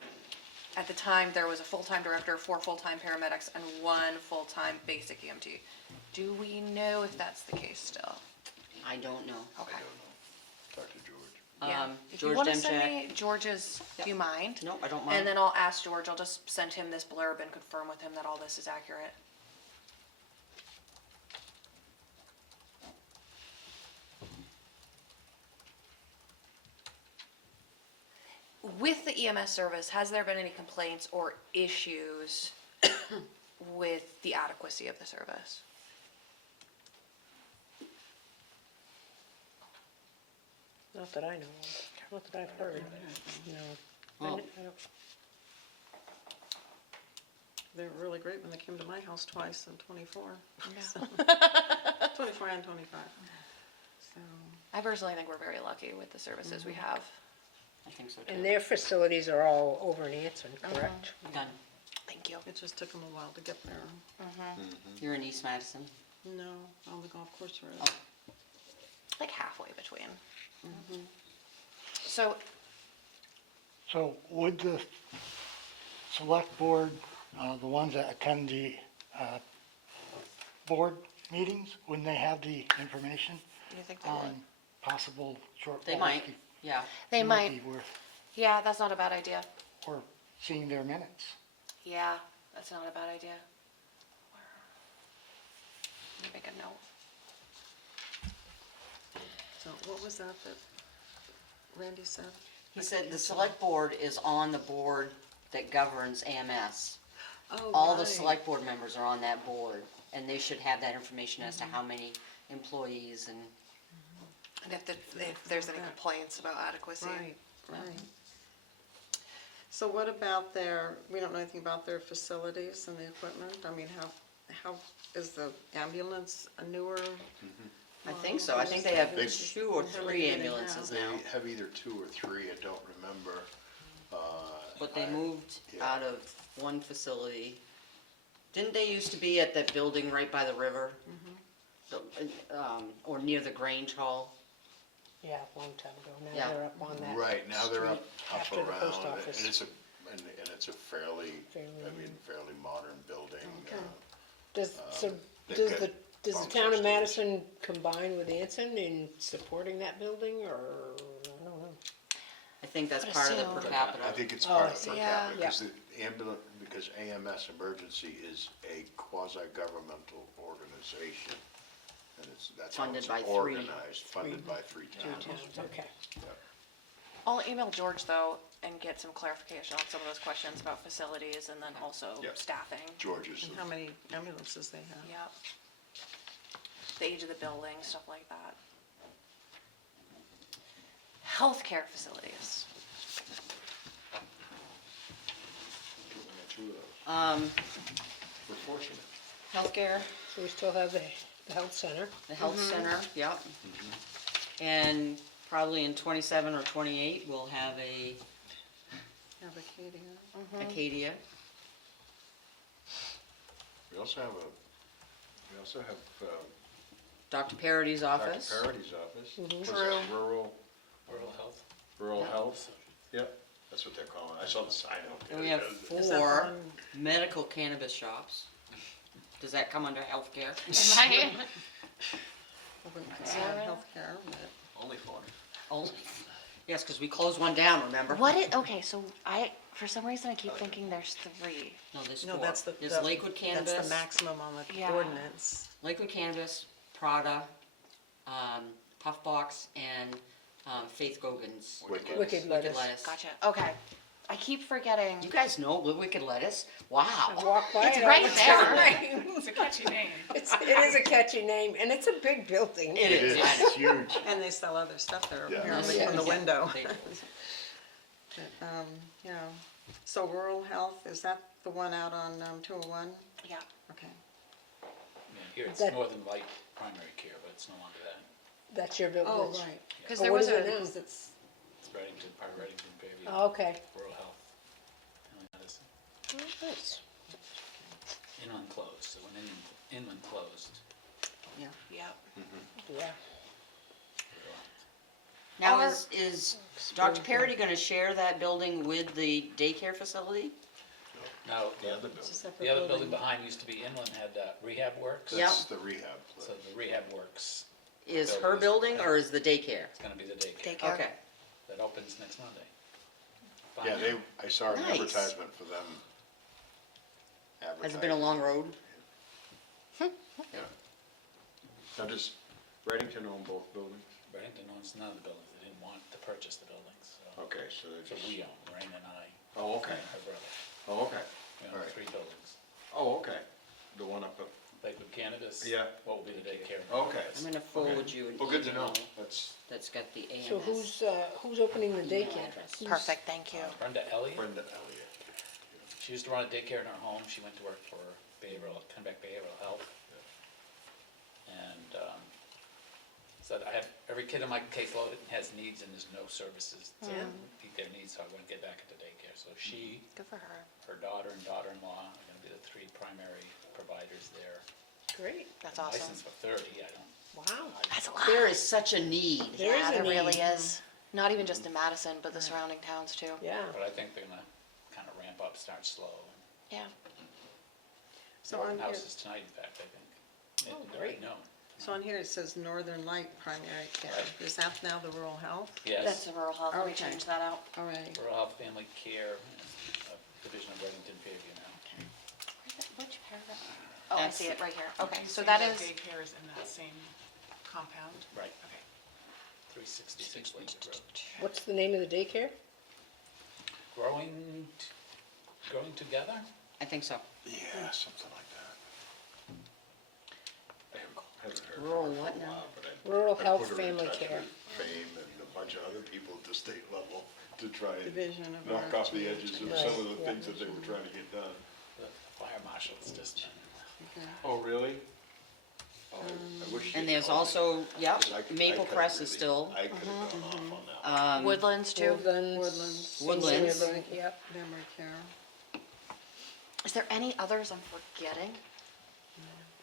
at the time, there was a full-time director, 4 full-time paramedics, and 1 full-time basic EMT. Do we know if that's the case still? I don't know. Okay. Talk to George. Yeah. If you George wanna send Demchak. me George's, do you mind? No, I don't mind. And then I'll ask George, I'll just send him this blurb and confirm with him that all this is accurate. With the EMS service, has there been any complaints or issues with the adequacy of the service? Not that I know of, not that I've heard, no. Well- I don't- They were really great when they came to my house twice in 24. So, 24 and 25. So, I personally think we're very lucky with the services we have. I think so too. And their facilities are all over in Anson, correct? Done. Thank you. it just took them a while to get there. You're in East Madison? No, on the golf course road. Like halfway between. So, would the select board, the ones that attend the, board meetings, wouldn't they have the information you think they would? on possible shortfalls? They might, yeah. They It might. be worth, Yeah, that's not a bad idea. or seeing their minutes. Yeah, that's not a bad idea. Let me make a note. So what was that Randy said? He said the select board is on the board that governs AMS. Oh, All the right. select board members are on that board, and they should have that information as to how many employees and, And if there's any complaints about adequacy. Right, right. So what about we don't know anything about their facilities and the equipment? I mean, how is the ambulance a newer? I think so, I think they have They- 2 or 3 ambulances They now. have either 2 or 3, I don't remember. But they I- moved yeah. out of one facility. Didn't they used to be at that building right by the river? Or near the Grange Hall? Yeah, a long time ago, now Yeah. they're up on that. Right, now they're up after the post around, office. and it's a fairly, fairly modern building. Okay. Does, they've does got the bumps town of upstairs. Madison combine with Anson in supporting that building, or, I don't know? I think that's But part of the still- per I capita. think it's Oh, part I of see. per Yeah. capita, because AMS Emergency is a quasi-governmental organization. And that's how Funded it's by 3. organized, funded by 3 towns. Okay. Yep. I'll email George though and get some clarification on some of those questions about facilities and then also Yep. staffing. George is, And how many ambulances they have? Yep. The age of the building, stuff like that. Healthcare facilities. we're fortunate. Healthcare, So we still have the health center. the health center, yep. And probably in 27 or 28, we'll have a Have Acadia. Acadia. We also have Dr. Parody's office. Dr. Parody's office. What's True. that, rural Rural health. health? Yep, that's what they're calling it. I saw the sign out there. And we have Is that the 4 one- medical cannabis shops. Does that come under healthcare? Right? I wouldn't consider it healthcare, but Only 4. Oh, yes, because we closed one down, remember? Okay, so for some reason I keep thinking there's 3. No, there's no, 4. that's the. There's Lakewood Cannabis. That's the maximum on the Yeah. ordinance. Lakewood Cannabis, Prada, Puffbox, and Faith Gogan's. Wicked. Wicked Wicked lettuce. Lettuce. Gotcha, okay. I keep forgetting. You guys know Wicked Lettuce? Wow. I walk by It's it all right the there. time. It's a catchy name. It is a catchy name, and it's a big building. It is. It's huge. And they sell other stuff there Yeah. apparently Yes. from the window. They- But, yeah. So rural health, is that the one out on 201? Yeah. Okay. Yeah, here it's That- Northern Light Primary Care, but it's no longer that. That's your building. Oh, right. Because Oh, there what was is it a, now? Because it's, It's Reddington, part of Reddington, Fairview. Oh, okay. Rural health. Family medicine. Oh, nice. Inland closed, so when inland closed, yeah. yeah. Yeah. rural health. Now, Our- is Dr. Parody gonna share that building with the daycare facility? Now, The other It's a building. separate the other building behind used to be Inland, had Rehab Works. Yeah. That's the rehab So place. the Rehab Works Is her building or is the daycare? is gonna be the daycare. Daycare. Okay. That opens next Monday. Yeah, I saw an Nice. advertisement for them. Has it been a long road? Yeah. Now, does Reddington own both buildings? Reddington owns none of the buildings, they didn't want to purchase the buildings, so. Okay, so they're So just. we own, Lorraine and I, Oh, okay. and her brother, Oh, okay. we All own right. 3 buildings. Oh, okay. The one up at, Lakewood Cannabis. Yeah. What will be the daycare. okay. I'm gonna forward you an Well, good to know. email That's that's got the AMS. So who's opening the daycare? address. Who's- Perfect, thank you. Brenda Elliott, Brenda Elliott. she used to run a daycare in her home, she went to work for Kennebec Behavioral Health. And, said, I have, every kid in my caseload has needs and there's no services to meet their needs, so I want to get back into daycare. So she, Good for her. her daughter and daughter-in-law are gonna be the 3 primary providers there. Great. That's awesome. Licensed for 30, I don't, Wow. That's a lot. There is such a need. There is Yeah, a there really need. is. Not even just in Madison, but the surrounding towns too. Yeah. but I think they're gonna kind of ramp up, start slow. Yeah. So Open on here, houses tonight, in fact, I think. Oh, They great. know. so on here it says Northern Light Primary Care. Is that now the rural health? Yes. That's a rural health. We Okay. changed that out. All right. Rural Health Family Care, Division of Reddington Fairview now. Which paragraph? Oh, I see it right here. Okay, You so say that is, Daycare is in that same compound? Right. Okay. 366 Lakewood Road. What's the name of the daycare? Growing Together? I think so. Yeah, something like that. I haven't heard. Rural from her what for a now? while, but I- Rural I Health put her in Family touch Care. with Fame and a bunch of other people at the state level to try and Division of knock off the edges of Right, some of the yeah. things that they were trying to get done. The fire marshal's just, Oh, really? Oh, I wish And she'd there's called me, also, yep, 'cause I could- I Maple could've Crest is really- still, I could've gone off on that. Woodlands too. Woodlands. Woodlands. Yep. Memory care. Is there any others I'm forgetting?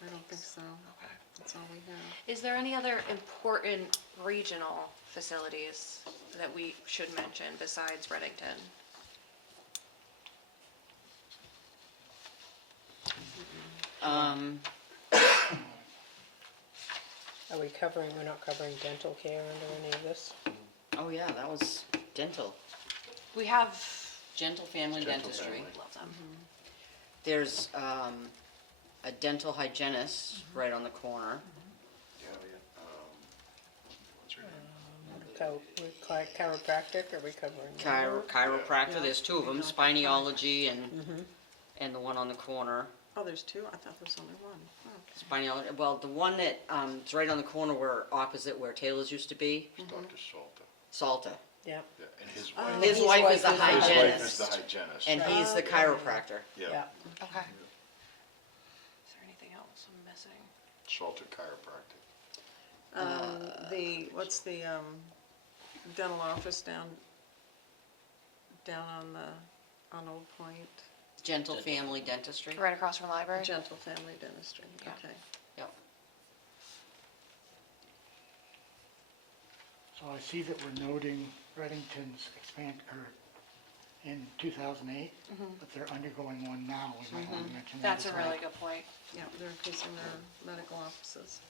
I don't think so. That's all we have. Is there any other important regional facilities that we should mention besides Reddington? Are we we're not covering dental care under any of this? oh yeah, that was dental, We have, gentle family Gentle dentistry. family. love them. There's, a dental hygienist right on the corner. Yeah, yeah, what's her name? Chiropractic, are we covering? Chiropractor, there's 2 of them, Spiniology and the one on the corner. Oh, there's 2? I thought there was only one. Oh. Spiniology, well, the one that, is right on the corner where, opposite where Taylor's used to be, It's Dr. Salter. Salta. Yeah, Yeah, and his Oh. wife. His wife is the His wife is hygienist, the hygienist. and he's the chiropractor. Yeah, yeah. Okay. Is there anything else I'm missing? Salter Chiropractic. What's the dental office down on Old Point? Gentle Family Dentistry. right across from the library. Gentle Family Dentistry, Yeah. okay. Yep. So I see that we're noting Reddington's in 2008, but they're undergoing one now. We might want to mention that That's as a well. really good point. Yeah, they're increasing their medical offices.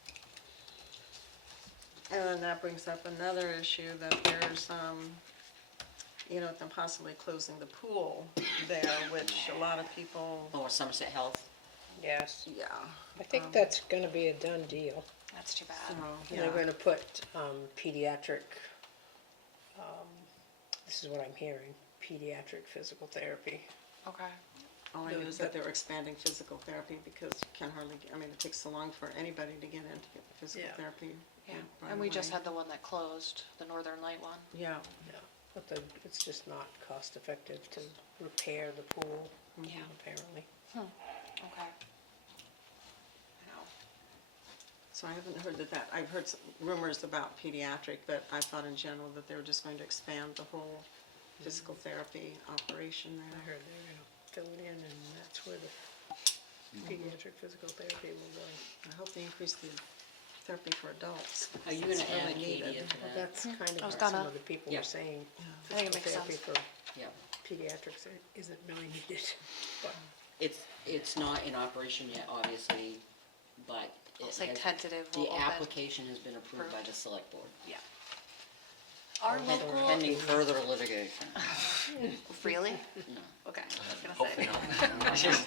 And then that brings up another issue that there's, them possibly closing the pool there, which a lot of people, Or Somerset Health. Yes, yeah. I think that's gonna be a done deal. That's too bad. So, And they're yeah. gonna put, pediatric, this is what I'm hearing, pediatric physical therapy. Okay. All I know is that they're expanding physical therapy because you can hardly, it takes so long for anybody to get in to get physical Yeah. therapy. Yeah, right and we just away. had the one that closed, the Northern Light one. Yeah, Yeah, but it's just not cost effective to repair the pool, Yeah. apparently. Okay. so I haven't heard I've heard some rumors about pediatric, but I thought in general that they were just going to expand the whole physical therapy operation I there. heard they're gonna fill it in and that's where the pediatric physical therapy will go. I hope they increase the therapy for adults. Are you It's gonna add really Acadia needed. to Well, that? that's kind I of was what some gonna. of the people Yeah. were saying. I think it Physical makes therapy Yeah. for pediatrics isn't really needed, but It's not in operation yet, obviously, but it It's like has- tentative will the open. application has been approved by the select board. Yeah. Our Pen- local, Pending further litigation. really? No. Okay, I was gonna say.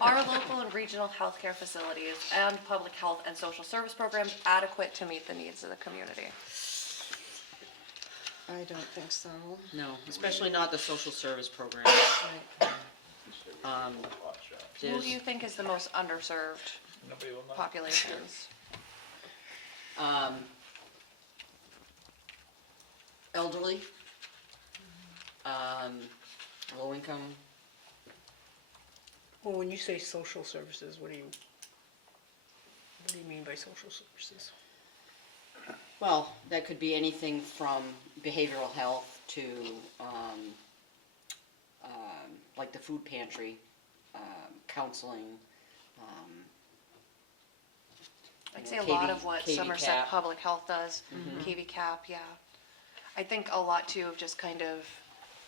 Are local and regional healthcare facilities and public health and social service programs adequate to meet the needs of the community? I don't think so. No, especially not the social service program. Right. Who There's, do you think is the most underserved Nobody will know. populations? elderly, low income, well, when you say social services, what do you mean by social services? well, that could be anything from behavioral health to, like the food pantry, counseling, I'd you say know, a lot KV of what KV Somerset cap. Public Health does, KV Cap, yeah. I think a lot too of just kind of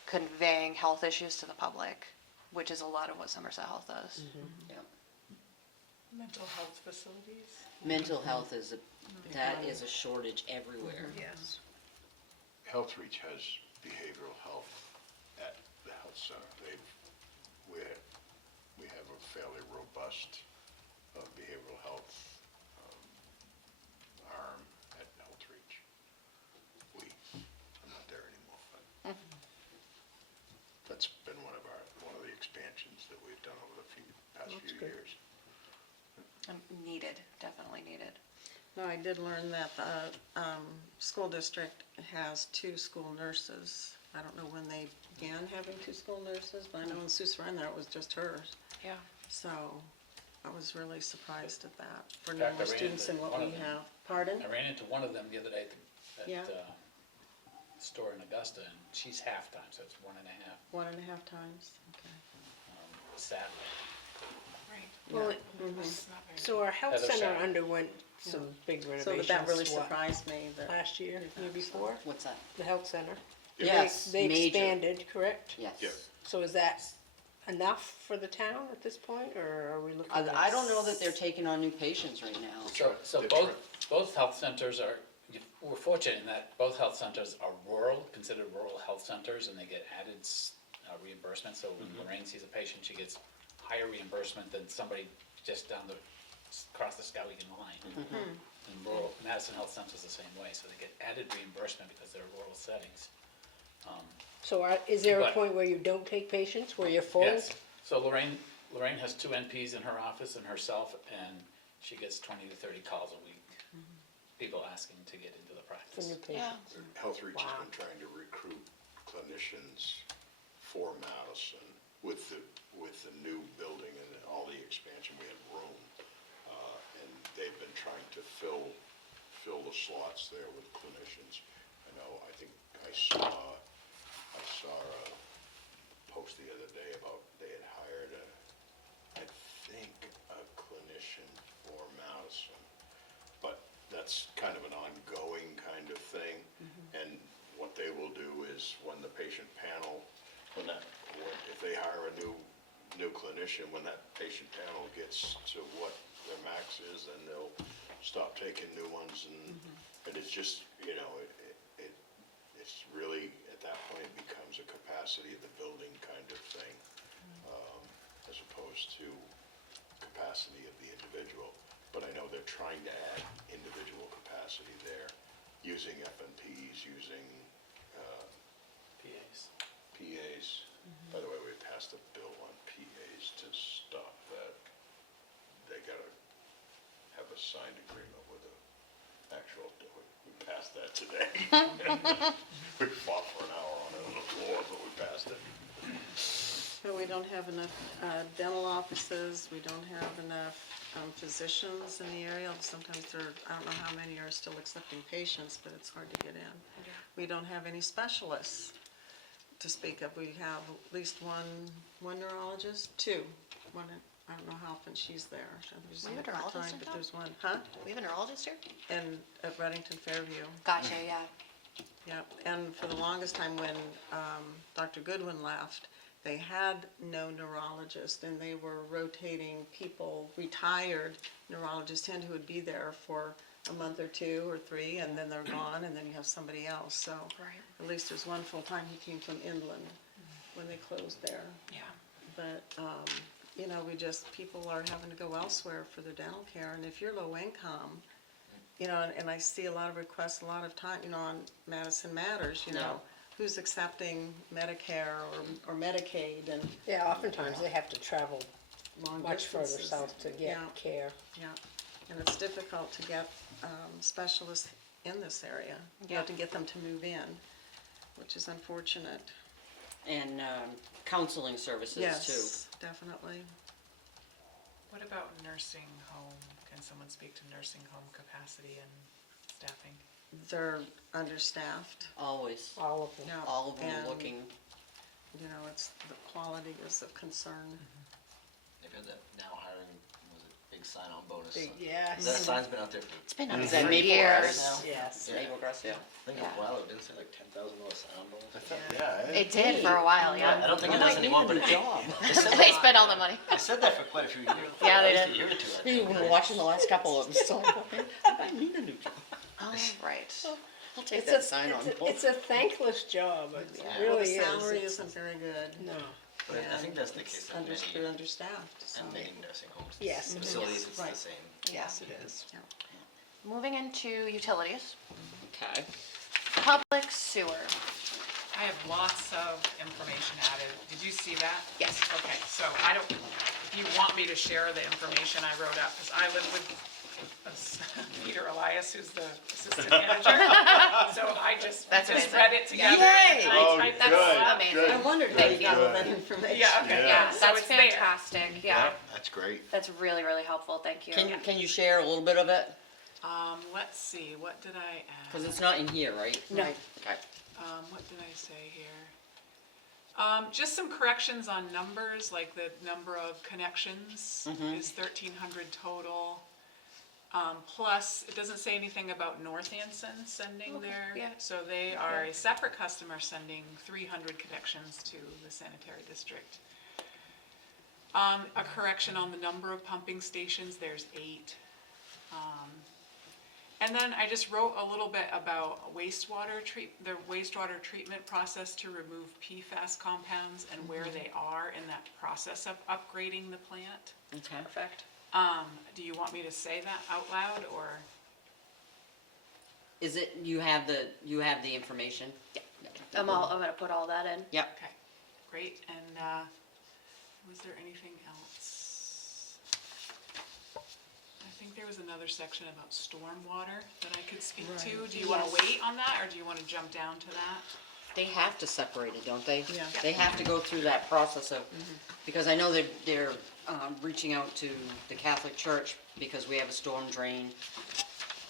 conveying health issues to the public, which is a lot of what Somerset Health does. Yeah. Mental health facilities? Mental health is that is a shortage everywhere. Yes. Health Reach has behavioral health at the health center. We have a fairly robust behavioral health arm at Health Reach. I'm not there anymore, but that's been one of the expansions that we've done over the past That's few good. years. Needed, definitely needed. No, I did learn that the school district has 2 school nurses. I don't know when they began having 2 school nurses, but I know when Sue's ran there, it was just hers. Yeah. So I was really surprised at that, for In fact, number I of ran students into and what one we of them. have. Pardon? I ran into one of them the other day at Yeah. the store in Augusta, and she's half-time, so it's 1.5, 1.5 times, okay. sadly. Right. Well, It's not very so our health Heather center Shaw. underwent some big So renovations, that really what, surprised me that, last year, year before, What's that? the health center? Yes, They major. expanded, correct? Yes. Yeah. So is that enough for the town at this point, or are we looking at? I don't know that they're taking on new patients right now. So That's both, right. both health centers are, we're fortunate in that both health centers are rural, considered rural health centers, and they get added reimbursement. So when Lorraine sees a patient, she gets higher reimbursement than somebody just across the Skowhegan line. And rural, Madison Health Center is the same way, so they get added reimbursement because they're rural settings. So is there a But- point where you don't take patients, where you're full? Yes, so Lorraine has 2 NPs in her office and herself, and she gets 20 to 30 calls a week. People asking to get into the For practice. new patients? Health Reach has Wow. been trying to recruit clinicians for Madison with the new building and all the expansion, we had room. And they've been trying to fill the slots there with clinicians. I think I saw a post the other day about they had hired clinician for Madison. But that's kind of an ongoing kind of thing. And what they will do is when the patient panel, if they hire a new clinician, when that patient panel gets to what their max is, then they'll stop taking new ones, and it's just, it's really, at that point, it becomes a capacity of the building kind of thing, as opposed to capacity of the individual. But I know they're trying to add individual capacity there, using FNPs, using PAs. By the way, we passed a bill on PAs to stop that. They gotta have a signed agreement with the actual, we passed that today. We fought for an hour on it on the floor, but we passed it. But we don't have enough dental offices, we don't have enough physicians in the area. Sometimes I don't know how many are still accepting patients, but it's hard to get in. We don't have any specialists to speak of. We have at least one neurologist, two. One, I don't know how often she's there. She's We have a there part-time, neurologist in but town? there's one, huh? We have a neurologist here? And at Reddington Fairview. Gotcha, yeah. Yep, and for the longest time when Dr. Goodwin left, they had no neurologist, and they were rotating people, retired neurologists in who would be there for a month or 2 or 3, and then they're gone, and then you have somebody else. So Right. at least there's one full-time. He came from Inland when they closed there. Yeah. But, people are having to go elsewhere for their dental care, and if you're low income, and I see a lot of requests a lot of time, on Madison Matters, Yeah. who's accepting Medicare or Medicaid and Yeah, oftentimes they have to travel long much further distances. south to get Yeah. care. Yeah, and it's difficult to get specialists in this area, to get them to move in, which is unfortunate. And counseling services too. Yes, definitely. What about nursing home? Can someone speak to nursing home capacity and staffing? They're understaffed. Always, All of them. Yeah, all of them and, looking. it's, the quality is of concern. They've got that now hiring, was it big sign-on bonus? Big, sign. yes. That sign's been out there for, It's been on Is that for Maple years. Crest? Yes. Yeah. Maple Crest, yeah. I think a while ago, didn't it say like $10,000 sign-on bonus? Yeah. It did for a while, I yeah. don't think it does anymore, but Job. They spent all the money. I said that for quite a few years. Yeah, they At least did. a year or two. I You've think. been watching the last couple of them, so I need a new job. Oh, right. I'll take It's that a, sign on. it's a thankless job. It Yeah. Well, really the is. salary It's- isn't very good. No. But I think that's the case at They're many, understaffed, so. at many nursing homes. Yes. Facilities, it's the Right. same. Yes, it is. Moving into utilities, Okay. public sewer. I have lots of information added. Did you see that? Yes. Okay, so if you want me to share the information I wrote up, because I live with Peter Elias, who's the assistant manager. So I just amazing. read it together. Yay! and I Oh, typed good, it up. amazing. good. I wondered how you got all that information. Yeah, okay, Yeah. yeah, Yeah, so that's it's there. fantastic, yeah. That's great. That's really, really helpful, thank you. Can you share a little bit of it? Let's see, what did I Because add? it's not in here, right? No. Okay. What did I say here? Just some corrections on numbers, like the number of connections is 1,300 total. Plus, it doesn't say anything about North Anson sending their, yeah. so they are a separate customer sending 300 connections to the sanitary district. A correction on the number of pumping stations, there's 8. And then I just wrote a little bit about the wastewater treatment process to remove PFAS compounds and where they are in that process of upgrading the plant. Okay. Perfect. Do you want me to say that out loud, or? Is it, you have the information? Yeah. I'm gonna put all that in. Yep. Okay, great, and, was there anything else? I think there was another section about stormwater that I could speak to. Do you wanna wait on that, or do you wanna jump down to that? They have to separate it, don't they? Yeah. They have to go through that process of, because I know they're reaching out to the Catholic Church because we have a storm drain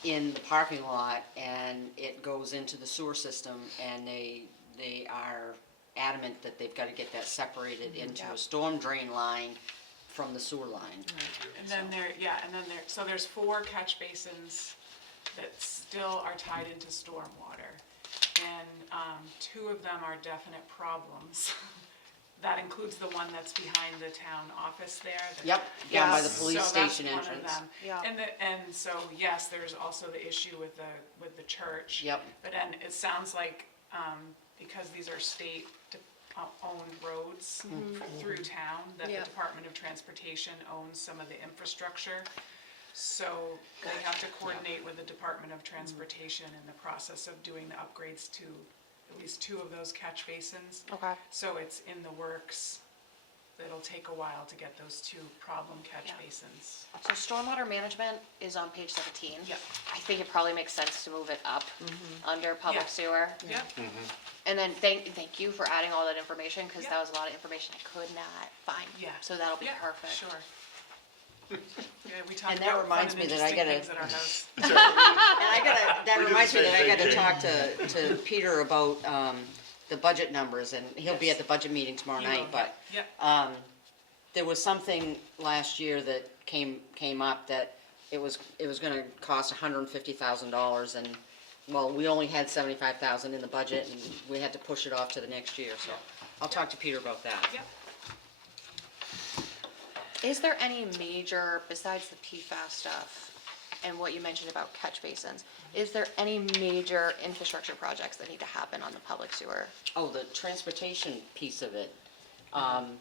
in the parking lot and it goes into the sewer system, and they are adamant that they've got to get that separated into a storm drain line from the sewer line. And then so there's 4 catch basins that still are tied into stormwater. And 2 of them are definite problems. That includes the one that's behind the town office there. Yep, down by the Yes. police So that's station one of entrance. them. Yeah. And so, yes, there's also the issue with the church. Yep. But then it sounds like, because these are state owned roads through town, that the Yeah. Department of Transportation owns some of the infrastructure. So they have to coordinate with the Department of Transportation in the process of doing the upgrades to at least 2 of those catch basins. Okay. So it's in the works. It'll take a while to get those 2 problem catch Yeah. basins. So stormwater management is on page 17. Yep. I think it probably makes sense to move it up under public Yeah. sewer. Yep. And then thank you for adding all that information, because Yeah. that was a lot of information I could not find. Yeah. So that'll be Yeah, perfect. Sure. Yeah, we talked And that about fun reminds and me that I interesting gotta- things at our house. That We did the reminds me same that I gotta thing, talk to Peter about, the budget numbers, and he'll be Yes. at the budget meeting tomorrow He will, night, but, Yep. there was something last year that came up that it was gonna cost $150,000, and, well, we only had 75,000 in the budget, and we had to push it off to the next year, so I'll talk to Peter about that. Yep. Is there any major, besides the PFAS stuff and what you mentioned about catch basins, is there any major infrastructure projects that need to happen on the public sewer? Oh, the transportation piece of it, on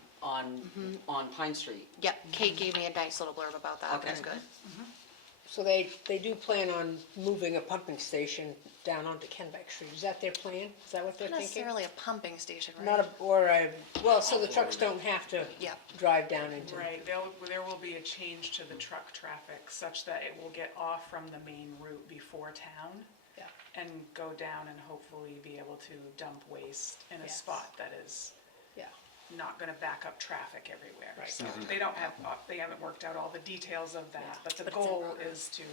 Pine Street. Yep, Kate gave me a nice little blurb about that, that's Okay. good. So they do plan on moving a pumping station down onto Kennebec Street. Is that their plan? Is that what they're Not thinking? necessarily a pumping station, right? Not a, or a, well, so the trucks don't have to Yep. drive down into. Right, there will be a change to the truck traffic such that it will get off from the main route before town Yeah. and go down and hopefully be able to dump waste in a Yes. spot that is Yeah. not gonna back up traffic everywhere. Right. So they haven't worked out all the details of that, Yeah, but the but it's in goal progress. is to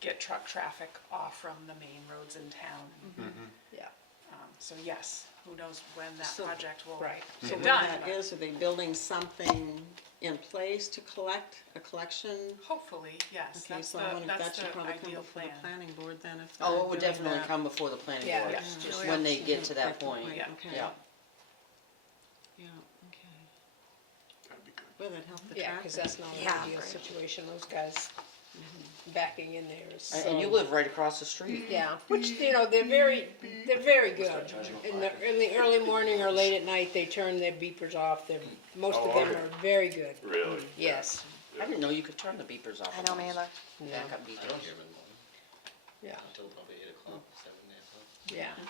get truck traffic off from the main roads in town. Yeah. So yes, who knows when that So- project will Right. So get what done, that but is, are they building something in place to collect a collection? hopefully, yes, Okay, that's so I wonder if the that should probably come ideal before the plan. planning board then if Oh, they're it would doing definitely that. come before the planning Yeah, board, it's just- when they get to that point. Yeah. Okay. Yeah. Yeah, okay. That'd be good. Well, that'd help the Yeah, traffic. because that's not an Yeah, ideal right. situation. Those guys backing in there is. And you live right across the street. Yeah, which, you know, they're very good. In the early morning or late at night, they turn their beepers off. Most of them are very good. Really? Yes. I didn't know you could turn the beepers off. I know, me either. Backup beepers. Yeah, Until probably 8 o'clock, 7, 8 o'clock.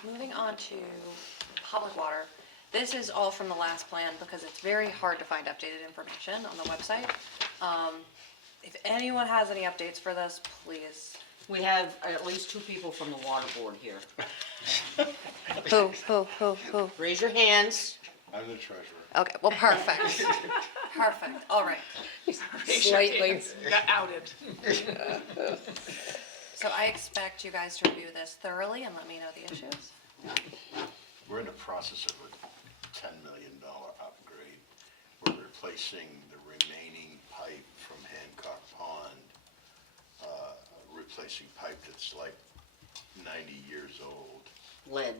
yeah. Moving on to public water. This is all from the last plan because it's very hard to find updated information on the website. If anyone has any updates for this, please. We have at least 2 people from the water board here. Who? Raise your hands. I'm the treasurer. Okay, well, perfect. Perfect, all right. Slightly. Got outed. So I expect you guys to review this thoroughly and let me know the issues. We're in the process of a $10 million upgrade. We're replacing the remaining pipe from Hancock Pond, replacing pipe that's like 90 years old, Lead.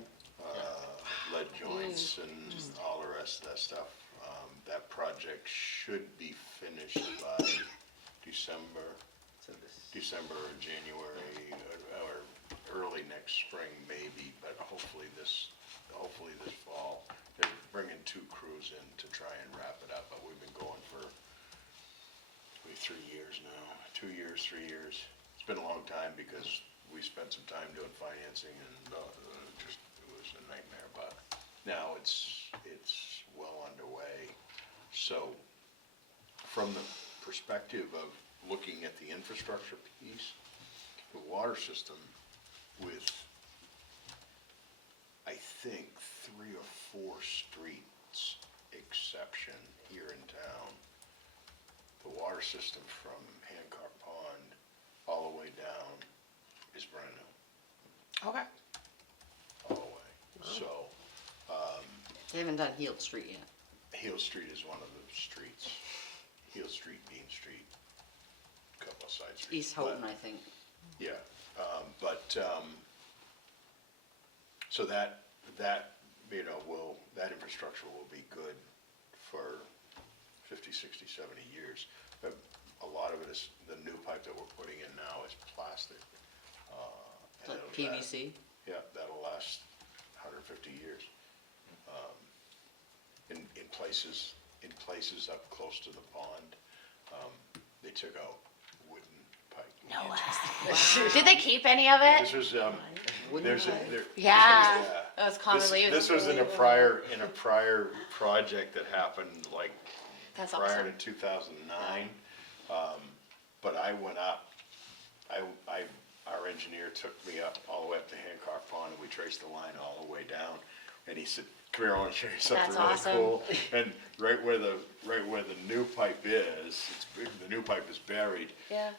lead joints and all the rest of that stuff. That project should be finished by December or January, or early next spring maybe, but hopefully this fall. They're bringing 2 crews in to try and wrap it up, but we've been going for 3 years now, 2 years, 3 years. It's been a long time because we spent some time doing financing and it was a nightmare, but now it's well underway. So from the perspective of looking at the infrastructure piece, the water system with, I think, 3 or 4 streets exception here in town, the water system from Hancock Pond all the way down is brand new, Okay. all the way. So, They haven't done Heald Street yet. Hill Street is one of the streets. Heel Street, Bean Street, couple of side streets. East Houghton, I think. Yeah, so that, you know, that infrastructure will be good for 50, 60, 70 years. But a lot of it is, the new pipe that we're putting in now is plastic. and Like it'll last- PVC. Yeah, that'll last 150 years. In places up close to the pond, they took out wooden pipe. No way. Did they keep any of This it? was, there's a, there. Yeah, Yeah. that was commonly used. This was in a prior project that happened like That's prior to awesome. 2009. But I went up, our engineer took me up, all the way up to Hancock Pond, and we traced the line all the way down. And he said, come here, I wanna show you something That's really awesome. cool. And right where the new pipe is, the new pipe is buried. Yeah.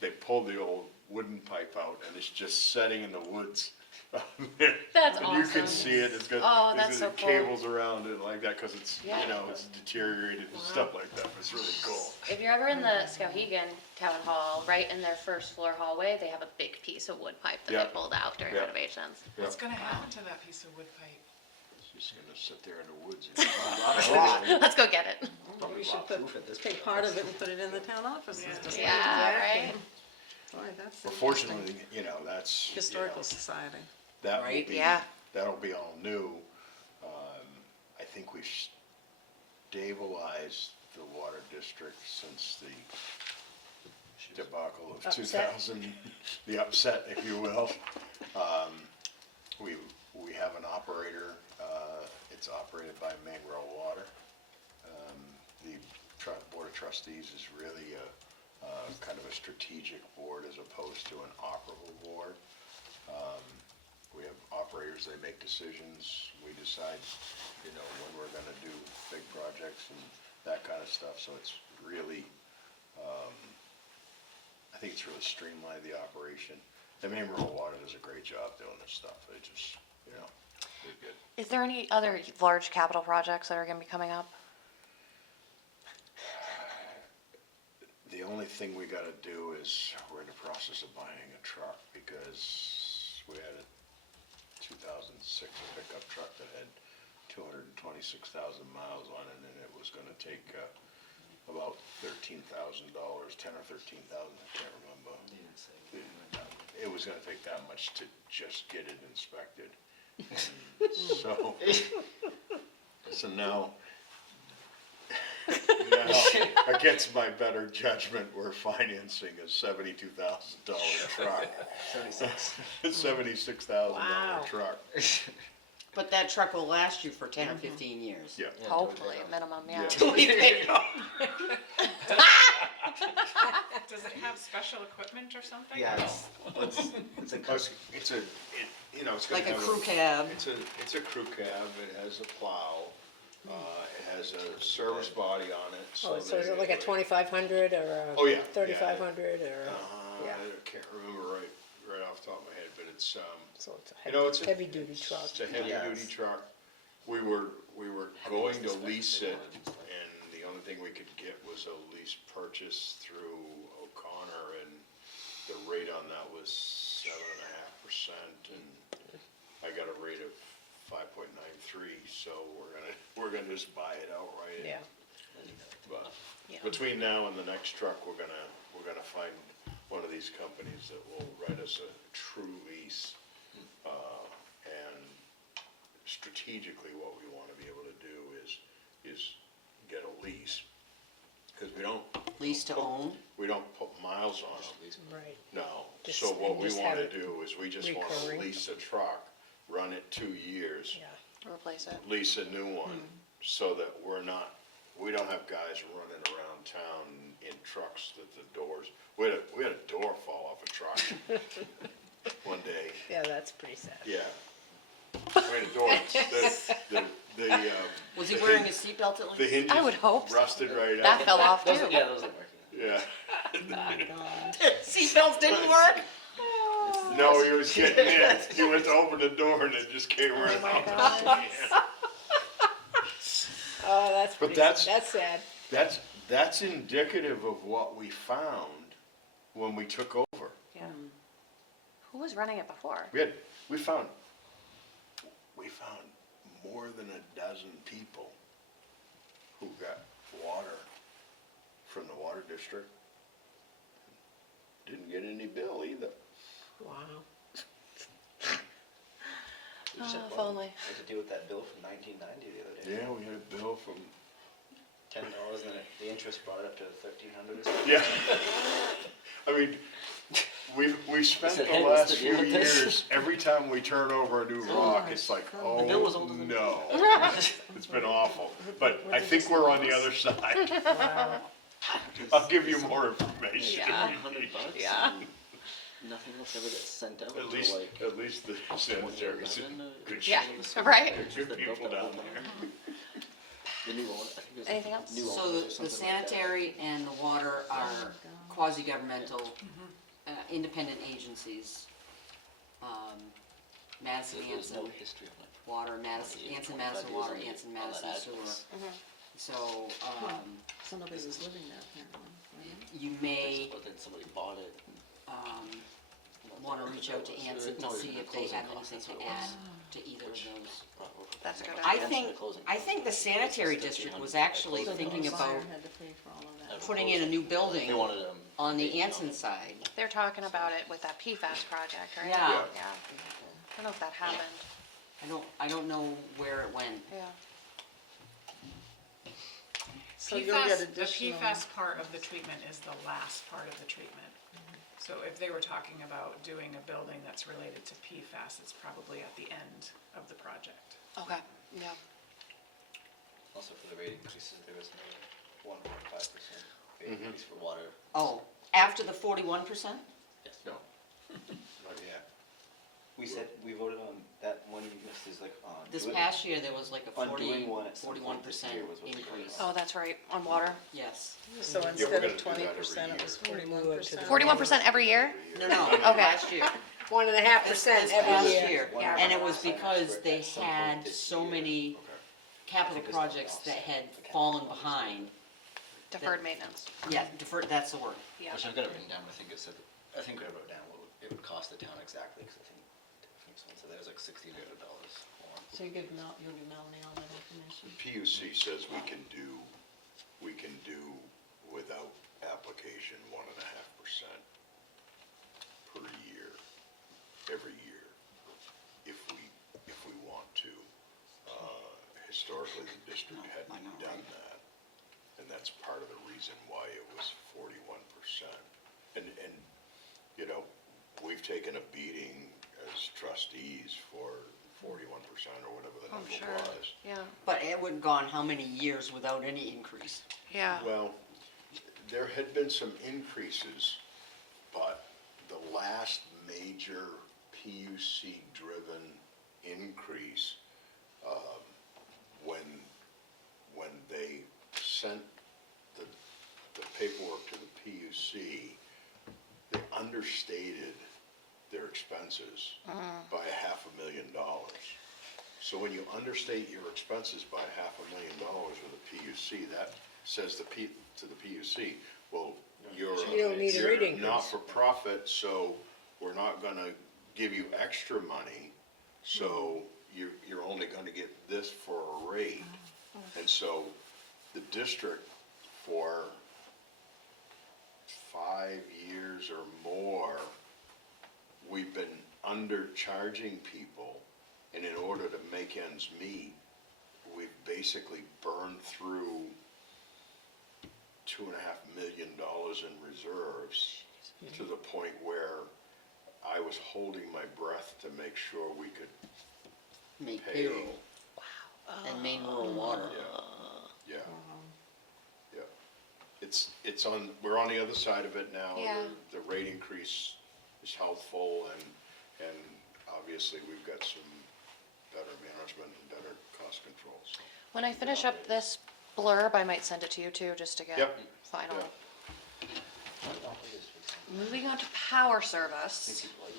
They pulled the old wooden pipe out, and it's just setting in the woods. That's And you can awesome. see it, it's Oh, got, that's there's so the cool. cables around it like that, cause it's, Yeah. you know, it's deteriorated and stuff like that, but it's really cool. If you're ever in the Skowhegan Town Hall, right in their first floor hallway, they have a big piece of wood pipe that Yeah. they pulled out during Yeah. renovations. What's gonna happen to that piece of wood pipe? It's just gonna sit there in the woods. and- Let's go get it. Maybe we should take part of it and put it in the town offices. just like Yeah, that. right? Boy, that's But interesting. fortunately, you know, that's, you know, Historical Society. that will Right. be, Yeah. that'll be all new. I think we've stabilized the water district since the debacle of Upset. 2000, the upset, if you will. We have an operator, it's operated by Maine Rural Water. The Board of Trustees is really kind of a strategic board as opposed to an operable board. We have operators, they make decisions, we decide, you know, when we're gonna do big projects and that kind of stuff, so it's really, I think it's really streamlined the operation. And Maine Rural Water does a great job doing this stuff, they just, you know, they're good. Is there any other large capital projects that are gonna be coming up? The only thing we gotta do is, we're in the process of buying a truck, because we had a 2006 pickup truck that had 226,000 miles on it, and it was gonna take about $13,000, 10 or 13,000, I can't remember. It was gonna take that much to just get it inspected. So now, against my better judgment, we're financing a $72,000 truck. 76,000 Wow. truck. But that truck will last you for 10 or 15 years. Yeah. Hopefully, minimum, yeah. Does it have special equipment or something? Yeah, it's a custom. It's you know, it's gonna Like a have crew cab. It's a crew cab, it has a plow, it has a service body on it, so. Oh, so is that it like a 2500 or Oh, yeah, a yeah. 3500 or, yeah. I can't remember right off the top of my head, but it's, So it's you know, a it's a. heavy duty truck. It's a heavy duty truck. We were going to lease it, and the only thing we could get was a lease purchase through O'Connor, and the rate on that was 7.5%, and I got a rate of 5.93, so we're gonna just buy it outright. Yeah. But Yeah. between now and the next truck, we're gonna find one of these companies that will write us a true lease. And strategically, what we wanna be able to do is get a lease, cause we don't. Lease to own. We don't put miles on them, Right. no. Just- So what and we just have wanna it do is we just wanna recurring. lease a truck, run it 2 years. Yeah. Replace it. Lease a new one, so that we don't have guys running around town in trucks that the doors, we had a door fall off a truck one day, Yeah, that's pretty sad. yeah. We had a door, Was he the wearing a hin- seatbelt at the least? hinges I would hope so. rusted right That out, fell off too. Yeah, those aren't working. yeah. Seatbelts didn't work? No, he was getting in, he went to open the door and it just came right out. Oh, that's But pretty, that's sad. That's that's indicative of what we found when we took over. Yeah. Who was running it before? We found more than a dozen people who got water from the water district. Didn't get any bill either. Wow. We just had if one- only. I had to deal with that bill from 1990 the other day. Yeah, we had a bill from, $10, and then the interest brought it up to 1,300 or something. yeah. I mean, we spent said, the "Hey, what's last the few deal with this?" years, every time we turn over a new rock, it's like, oh, bill was older than- no. It's been awful, but I think we're on the other side. Wow. I'll give you more information. Yeah. $100. Yeah. and Nothing else ever gets sent out At until least, like at least the sanitary's in 2011 or good Yeah, shape. right. They're good people down there. the new one. I think it was Anything else? New So owners or the something like that. sanitary and the water are quasi-governmental, independent agencies. Madison, So there's no Anson, history of like. water, Madison, 20, Anson, 25 Madison, years water, on the- Anson, on that Madison, sewer. address. So, So nobody was living there apparently, right? you may, But then somebody bought it. wanna reach out to Anson to No, see the if they closing have costs, anything that's to what it add was. to either of those. That's a good I idea. think, I think the sanitary district was actually So the thinking buyer about had to pay for all of that. putting in a new building They wanted on the they- Anson side. They're talking about it with that PFAS project, right? Yeah. Yeah. I don't know if that happened. I don't know where it went. Yeah. So you'll get The additional. PFAS part of the treatment is the last part of the treatment. So if they were talking about doing a building that's related to PFAS, it's probably at the end of the project. Okay, yeah. Also for the rate increases, there was no 1.5% rate increase for water. Oh, after the 41%? Yes. No, not yet. We said, we voted on that one, you missed is like on. This doing- past year, there was like a On 40, doing one at some point this 41% year was what we voted increase. on. Oh, that's right, on water. Yes. So we're instead gonna of do that every 20%, it was year. 41%. 41% every year? No, no, Okay. last year. 1.5% This every past year. year. Yeah. And it was because they At some point had this so year. many Okay. capital projects that had fallen behind. Deferred maintenance. Yeah, deferred, that's the word. Yeah. Which I've got it written down, but I think it said, I think I wrote down what it would cost the town exactly, because I think someone said that was like $1,600 more. So you give you'll give Melanie all that information. PUC says we can do without application 1.5% per year, every year, if we want to. Historically, the district hadn't done that, and that's part of the reason why it was 41%. And, you know, we've taken a beating as trustees for 41% or whatever the Oh, number sure. was. Yeah, But it would gone how many years without any increase? yeah. Well, there had been some increases, but the last major PUC-driven increase, when they sent the paperwork to the PUC, they understated their expenses by $500,000. So when you understate your expenses by $500,000 with a PUC, that says to the PUC, well, you're You don't need a rate increase. not for profit, so we're not gonna give you extra money, so you're only gonna get this for a rate. And so the district for 5 years or more, we've been undercharging people, and in order to make ends meet, we've basically burned through $2.5 million in reserves to the point where I was holding my breath to make sure we could Make pay. payroll. And main rural water. Yeah. It's on, we're on the other side of it now. Yeah. The rate increase is healthful, and obviously we've got some better management and better cost controls. When I finish up this blurb, I might send it to you too, just to get Yep. final. Yep. Moving on to power How many service. people, like,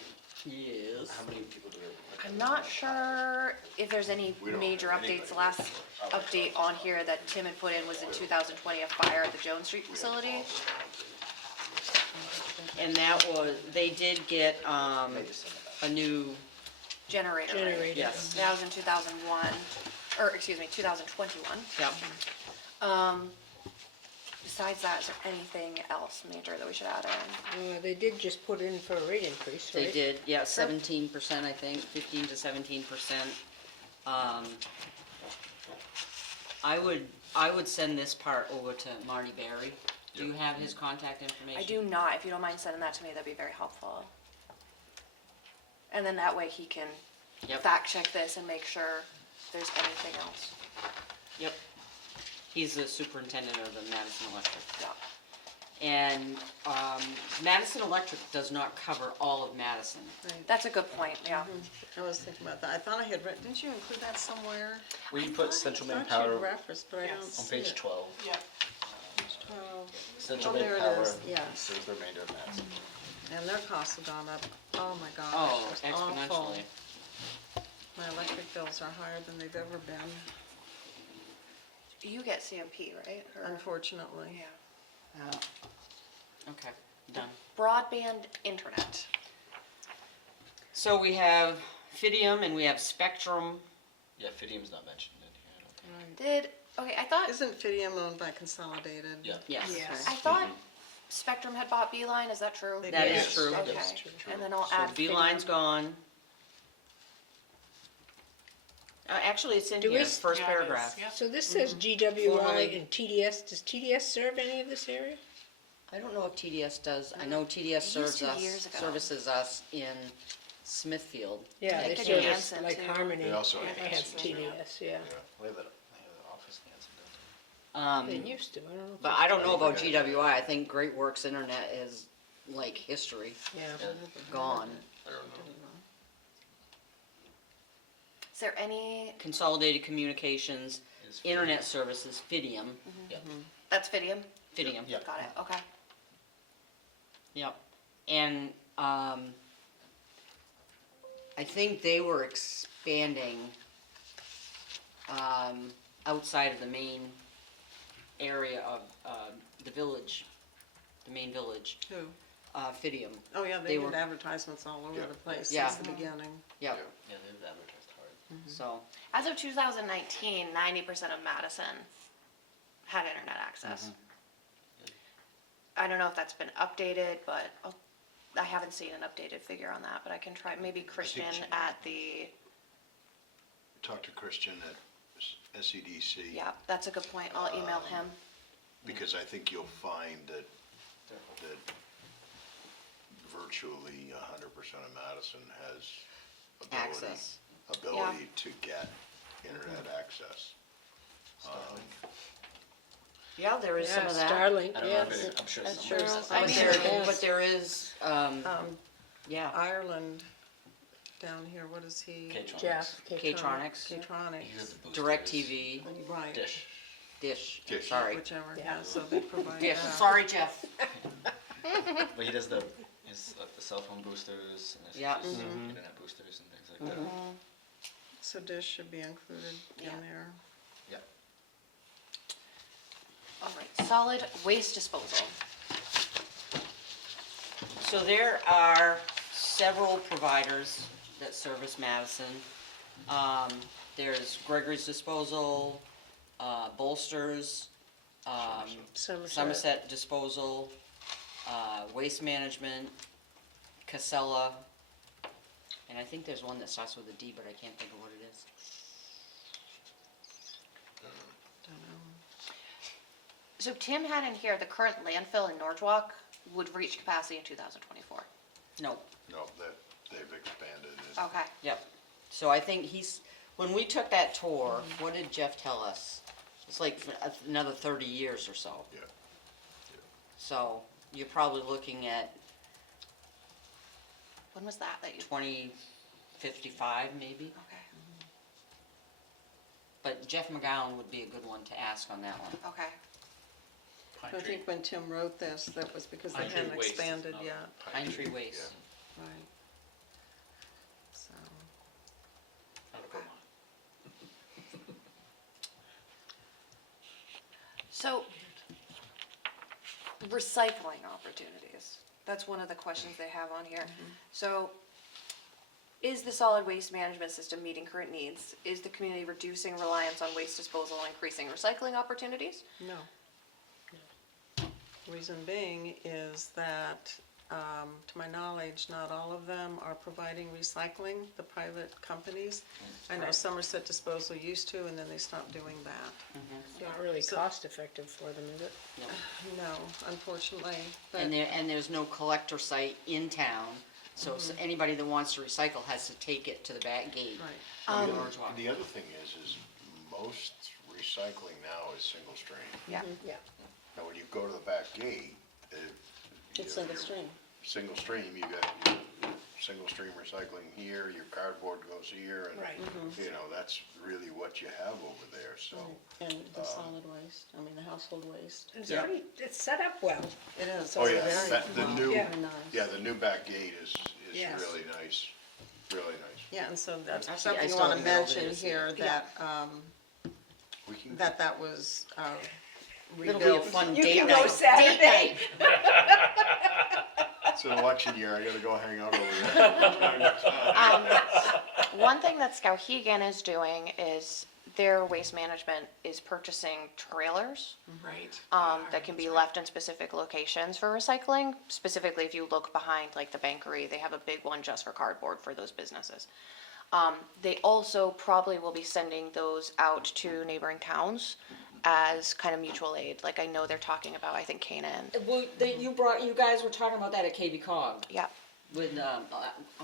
Yes. how many people do we have? I'm not sure if there's any We don't major have updates. The anybody. last update on here that Tim had put in was in 2020, a fire at the Jones Street facility. And that was, they did get, They just send it back. a new, Generator. right? Generator. yes, That was in 2001, or excuse me, 2021. yep. Besides that, is there anything else major that we should add in? They did just put in for a rate increase, right? They did, yeah, 17%, I think, 15 to 17%. I would send this part over to Marty Berry. Do you have his contact information? I do not. If you don't mind sending that to me, that'd be very helpful. And then that way he can Yep. fact check this and make sure there's anything else. Yep. He's the superintendent of the Madison Electric. Yeah. And, Madison Electric does not cover all of Madison. That's a good point, yeah. I was thinking about that. I thought I had read, didn't you include that somewhere? We put central I main thought power you referenced, but I don't on see page it. 12. Yeah. Page 12. Central Oh, main there it power is, yes. is the remainder of Madison. And their costs have gone up, oh my gosh. Oh, it's awful. exponentially. My electric bills are higher than they've ever been, You get CMP, right? Or- unfortunately. Yeah. Okay, done. Broadband internet. So we have Fidium and we have Spectrum. Yeah, Fidium's not mentioned in here, I don't think. Right. Okay, I thought, Isn't Fidium owned by Consolidated? Yeah. Yes. Yes. I thought Spectrum had bought Beeline, is that true? They That did. is true. Okay, Yes, and then I'll So add Beeline's Fidium. gone. Actually, it's in Do here, we- first Yeah, it is, paragraph. yeah. So this says GWI Formerly- and TDS. Does TDS serve any of this area? I don't know if TDS does. I know TDS It used serves to us, years ago. services us in Smithfield. Yeah, Like they the service Janssen, like too. Harmony. They also I have have Janssen, too. TDS, yeah. We have an office in Hanson, don't we? They used to, I don't know. if But they I don't know still about GWI. I think Great Works Internet is like history, do. Yeah. gone. I don't know. Is there any, Consolidated Communications, Is Internet Services, Fidium. Yeah. that's Fidium? Fidium. Yeah. Got it, okay. Yep. And, I think they were expanding, outside of the main area of, the village, the main village, Who? Fidium. Oh, yeah, They they were- did advertisements all over Yeah. the place Yeah. since the beginning. Yep, Yeah, they've advertised hard. so, As of 2019, 90% of Madison had internet access. I don't know if that's been updated, but I haven't seen an updated figure on that, but I can try, maybe Christian she- at the, Talk to Christian at SEDC. yeah, that's a good point, I'll email him. Because I think you'll find that virtually 100% of Madison has access. ability to get internet access. Yeah, there is some Yeah, of that. Starlink, I don't know, yes. I'm sure That's some. true. I But mean, there, but there is, yeah, Ireland, down here, what is he? K-Tronics. Jeff. K-Tronics, He has K-Tronics, the boosters. DirecTV, right, Dish. Dish, Dish. sorry. whichever, Yeah. yeah, so they provide Dish, that. sorry, Jeff. But he does the cell phone boosters and Yeah. his internet boosters and things like that. So dish should be included in Yeah. there. Yeah. All right, solid waste disposal. So there are several providers that service Madison. There's Gregory's Disposal, Bolsters, Somerset Disposal, Waste Management, Casella, and I think there's one that starts with a D, but I can't think of what it is. Don't know. So Tim had in here, the current landfill in Norwalk would reach capacity in 2024. No, No, that, they've expanded it. Okay, yep. So I think when we took that tour, what did Jeff tell us? It's like for another 30 years or so. Yeah. So you're probably looking at when was that you, 2055 maybe? okay, But Jeff McGowan would be a good one to ask on that one. okay. Pine I tree, think when Tim wrote this, that was because they Pine tree hadn't waste is expanded another. yet, Pine tree waste. right? So, Out of Vermont. So, recycling opportunities, that's one of the questions they have on here. So, is the solid waste management system meeting current needs? Is the community reducing reliance on waste disposal and increasing recycling opportunities? no. Reason being is that, to my knowledge, not all of them are providing recycling, the private companies. I know Somerset Disposal used to, and then they stopped doing that. It's not really So- cost effective for them, is it? No, unfortunately, but. And there's no collector site in town, so anybody that wants to recycle has to take it to the back gate. Right. in Orange Walk. The other thing is most recycling now is single stream. Yeah. Yeah. Now, when you go to the back gate, It's single stream. Single stream, you got your single stream recycling here, your cardboard goes here, and, Right. you know, that's really what you have over there, so. And the solid waste, I mean, the household waste. It's Yeah. pretty, it's set up well. It is. Oh, It's yeah, very the well, new, very nice. yeah, the new back gate is Yes. really nice, really nice. Yeah, and so that's Actually, I something you still wanna haven't been over there mention to see here, it. that, We can, that was, It'll be a rebuilt. fun You date can night. go Saturday. Date night. it's an election year, I gotta go hang out over there. One thing that Skowhegan is doing is their waste management is purchasing trailers Right. that can be left in specific locations for recycling. Specifically, if you look behind like the Bankery, they have a big one just for cardboard for those businesses. They also probably will be sending those out to neighboring towns as kind of mutual aid. Like I know they're talking about, I think Canaan. Well, you guys were talking about that at KB Cog Yeah. with,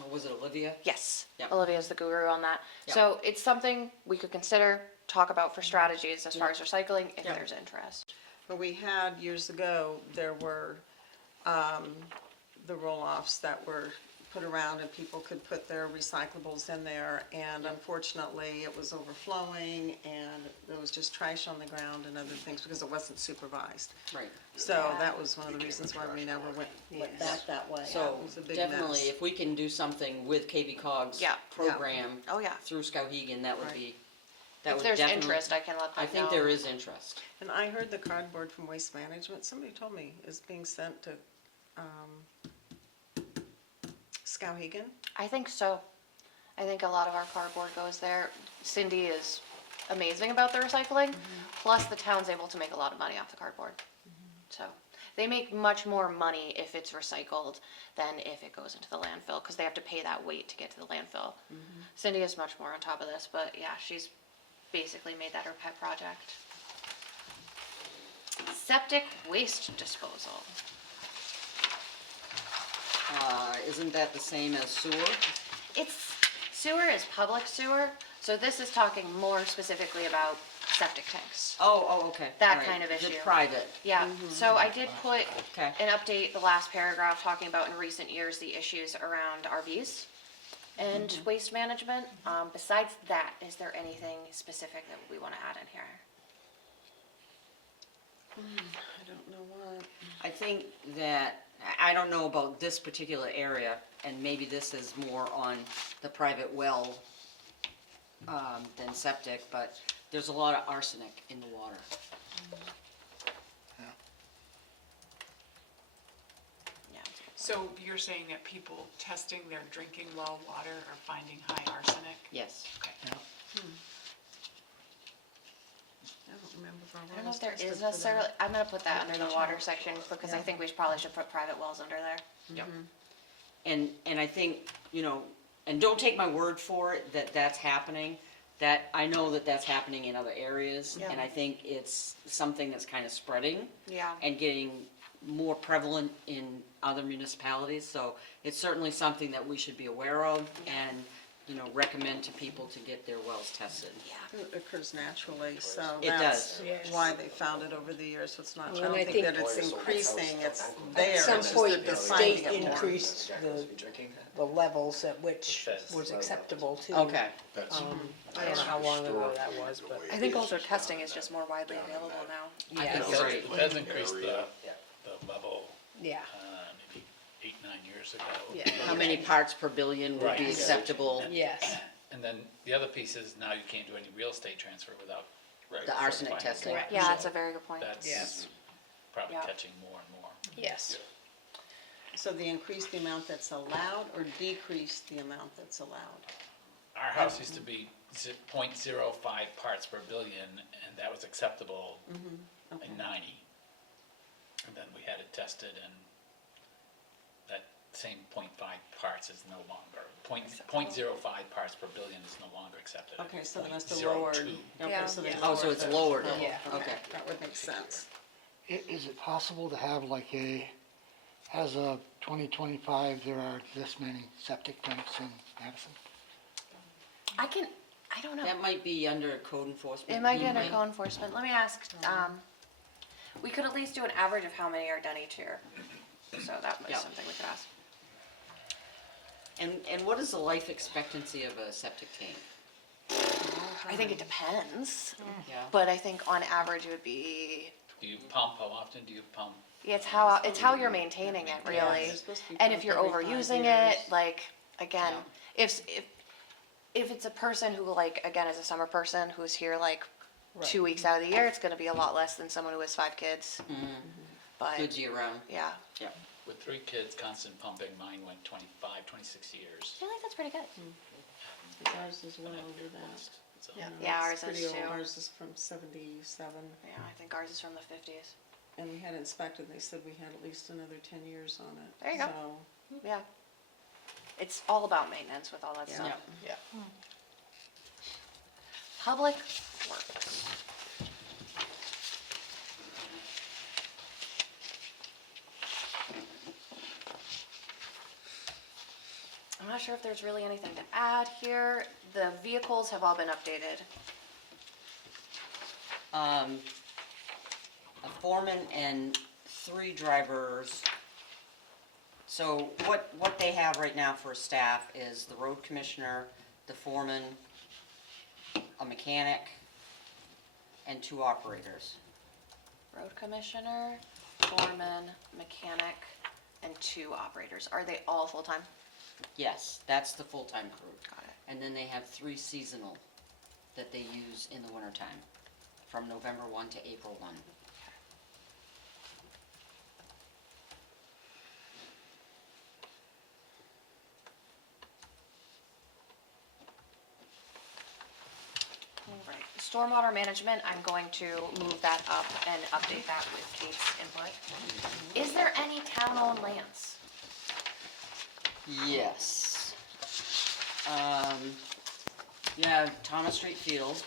was it Olivia? Yes, Yep. Olivia's the guru on that. Yep. So it's something we could consider, talk about for strategies as far as recycling, if Yep. there's interest. But we had, years ago, there were, the roll-offs that were put around and people could put their recyclables in there, and unfortunately, it was overflowing, and there was just trash on the ground and other things, because it wasn't supervised. Right. So that was one of the reasons why we never went back that way. So It was a big definitely, mess. if we can do something with KB Cog's Yeah. program Oh, yeah. through Skowhegan, that would Right. be, that If would there's definitely. interest, I can let them I know. think there is interest. And I heard the cardboard from Waste Management, somebody told me, is being sent to, Skowhegan. I think so. I think a lot of our cardboard goes there. Cindy is amazing about the recycling, plus the town's able to make a lot of money off the cardboard. So, they make much more money if it's recycled than if it goes into the landfill, because they have to pay that weight to get to the landfill. Cindy is much more on top of this, but yeah, she's basically made that her pet project. Septic waste disposal. Isn't that the same as sewer? It's, sewer is public sewer, so this is talking more specifically about septic tanks. Oh, okay. That all right. kind of The issue. private. Yeah, so I did put Okay. an update, the last paragraph, talking about in recent years, the issues around RVs and waste management. Besides that, is there anything specific that we wanna add in here? I don't know what. I think that, I don't know about this particular area, and maybe this is more on the private well than septic, but there's a lot of arsenic in the water. Yeah. So you're saying that people testing their drinking well water are finding high arsenic? Yes. Okay. I don't remember if our I well don't know was if there tested is for necessarily, that. I'm gonna put that under the water section, because I think we probably should put private wells under there. Yep. And I think, you know, and don't take my word for it that that's happening, that, I know that that's happening in other areas, Yeah. and I think it's something that's kind of spreading Yeah. and getting more prevalent in other municipalities, so it's certainly something that we should be aware of, and recommend to people to get their wells tested. It occurs naturally, so It that's does. Yes. why they found it over the years, so it's not, I Well, and I don't think that think- it's increasing, it's there. At some it's just point, that the they're finding state it more. increased the levels at which was acceptable too. Okay. That's. I don't know how long ago that was, but. I think also testing is just more widely available now. I Yeah. think It you're does- right. It has increased the level, Yeah, maybe 8, 9 years ago. yeah, How many parts per billion would be Right. acceptable? yes. And then the other piece is now you can't do any real estate transfer without. The arsenic finding. testing? Correct. Yeah, that's a very good point. That's Yes. probably Yeah. catching more and more. Yes. So they increase the amount that's allowed or decrease the amount that's allowed? Our house used to be 0.05 parts per billion, and that was acceptable Okay. in 90. And then we had it tested, and that same 0.5 parts is no longer, 0.05 parts per billion is no longer accepted. Okay, so they must have 0.02. lowered. Okay, Yeah. so they Oh, so it's the lowered. level. Yeah. Okay. That would make sense. Is it possible to have like as of 2025, there are this many septic tanks in Madison? I don't know. That might be under code enforcement. It might be You under code enforcement. Let me ask, we could at least do an average of how many are done each year. So that was Yeah. something we could ask. And what is the life expectancy of a septic tank? I think it depends, Yeah. but I think on average it would be, Do you pump, how often do you pump? yeah, it's how you're maintaining it, really. They're supposed to be And if you're pumped every 5 overusing years. it, like, again, if it's a person who, like, again, is a summer person who's here like 2 weeks out of the year, it's gonna be a lot less than someone who has 5 kids. But, Good year round. yeah, Yeah. With 3 kids, constant pumping, mine went 25, 26 years. I feel like that's pretty good. Ours is well over that. So- Yeah. Yeah, ours It's pretty is old. too. Ours is from 77, Yeah, I think ours is from the 50s. and we had it inspected, and they said we had at least another 10 years on it. There you go. So, Yeah. It's all about maintenance with all that stuff. Yeah. Yeah. Public Works. I'm not sure if there's really anything to add here. The vehicles have all been updated. A foreman and 3 drivers. So what they have right now for staff is the road commissioner, the foreman, a mechanic, and 2 operators. Road commissioner, foreman, mechanic, and 2 operators. Are they all full-time? Yes, that's the full-time crew. Got it. And then they have 3 seasonal that they use in the wintertime, from November 1 to April 1. All right, stormwater management, I'm going to move that up and update that with Kate's input. Is there any town-owned lands? Yes. You have Thomas Street Field.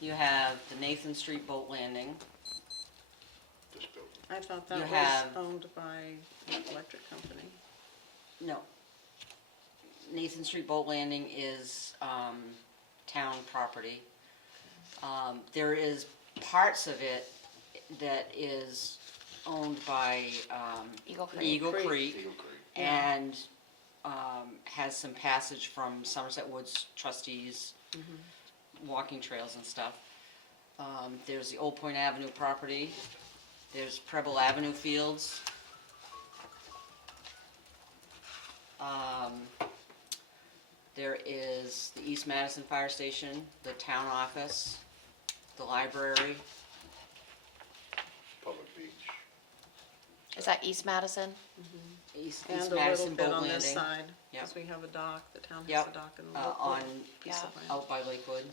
You have the Nathan Street Boat Landing. This building. I thought You that was have- owned by the electric company. No. Nathan Street Boat Landing is, town property. There is parts of it that is owned by, Eagle Creek. Eagle Creek. Creek. Eagle Creek. And, has some passage from Somerset Woods trustees, walking trails and stuff. There's the Old Point Avenue property. There's Preble Avenue Fields. There is the East Madison Fire Station, the town office, the library. Public beach. Is that East Madison? East And a little Madison bit Boat on this Landing. side, Yep. because we have a dock, the town has Yep. a dock and a On, little piece of land. out by Lakewood.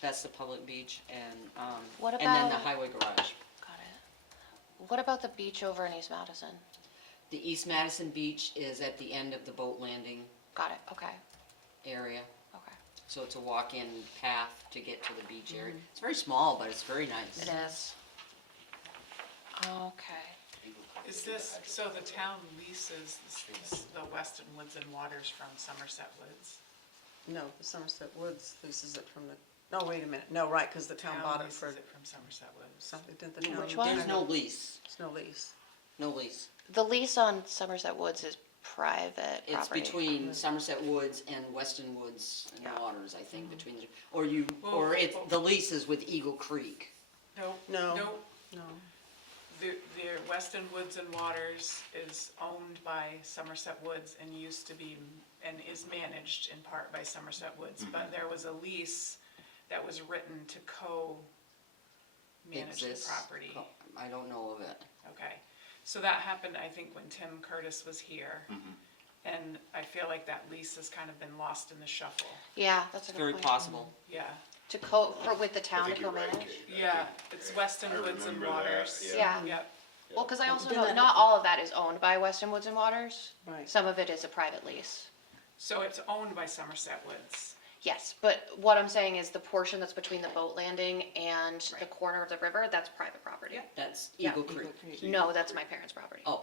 That's the public beach and, What and then the about- highway garage. Got it. What about the beach over in East Madison? The East Madison Beach is at the end of the boat landing Got it, okay, area. okay. So it's a walk-in path to get to the beach area. It's very small, but it's very nice. It is. Okay. Is this, so the town leases the Weston Woods and Waters from Somerset Woods? No, the Somerset Woods leases it from the, no, wait a minute, no, right, because the town bought it for leases it from Somerset Woods. something, didn't the town? Which one? There's no lease, There's no lease. no lease. The lease on Somerset Woods is private It's property. between Somerset Woods and Weston Woods and Yeah. Waters, I think, between the, or you, Well, or it's, well- the lease is with Eagle Creek. No, No. no, No. the Weston Woods and Waters is owned by Somerset Woods and used to be, and is managed in part by Somerset Woods, but there was a lease that was written to co-manage the Exists. property. I don't know of it. Okay, so that happened, I think, when Tim Curtis was here. And I feel like that lease has kind of been lost in the shuffle. Yeah, that's a It's good very point. possible. Yeah, With the I town to think you're right, co-manage? Kate. I yeah, think- it's Weston I Woods and remember that, Waters. Yeah. Yep, Well, because I also Didn't know that not happen- all of that is owned by Weston Woods and Waters. Right. Some of it is a private lease. so it's owned by Somerset Woods. Yes, but what I'm saying is the portion that's between the boat landing and the Right. corner of the river, that's private property. Yeah. That's Yeah. Eagle Creek. No, that's my parents' property. Oh.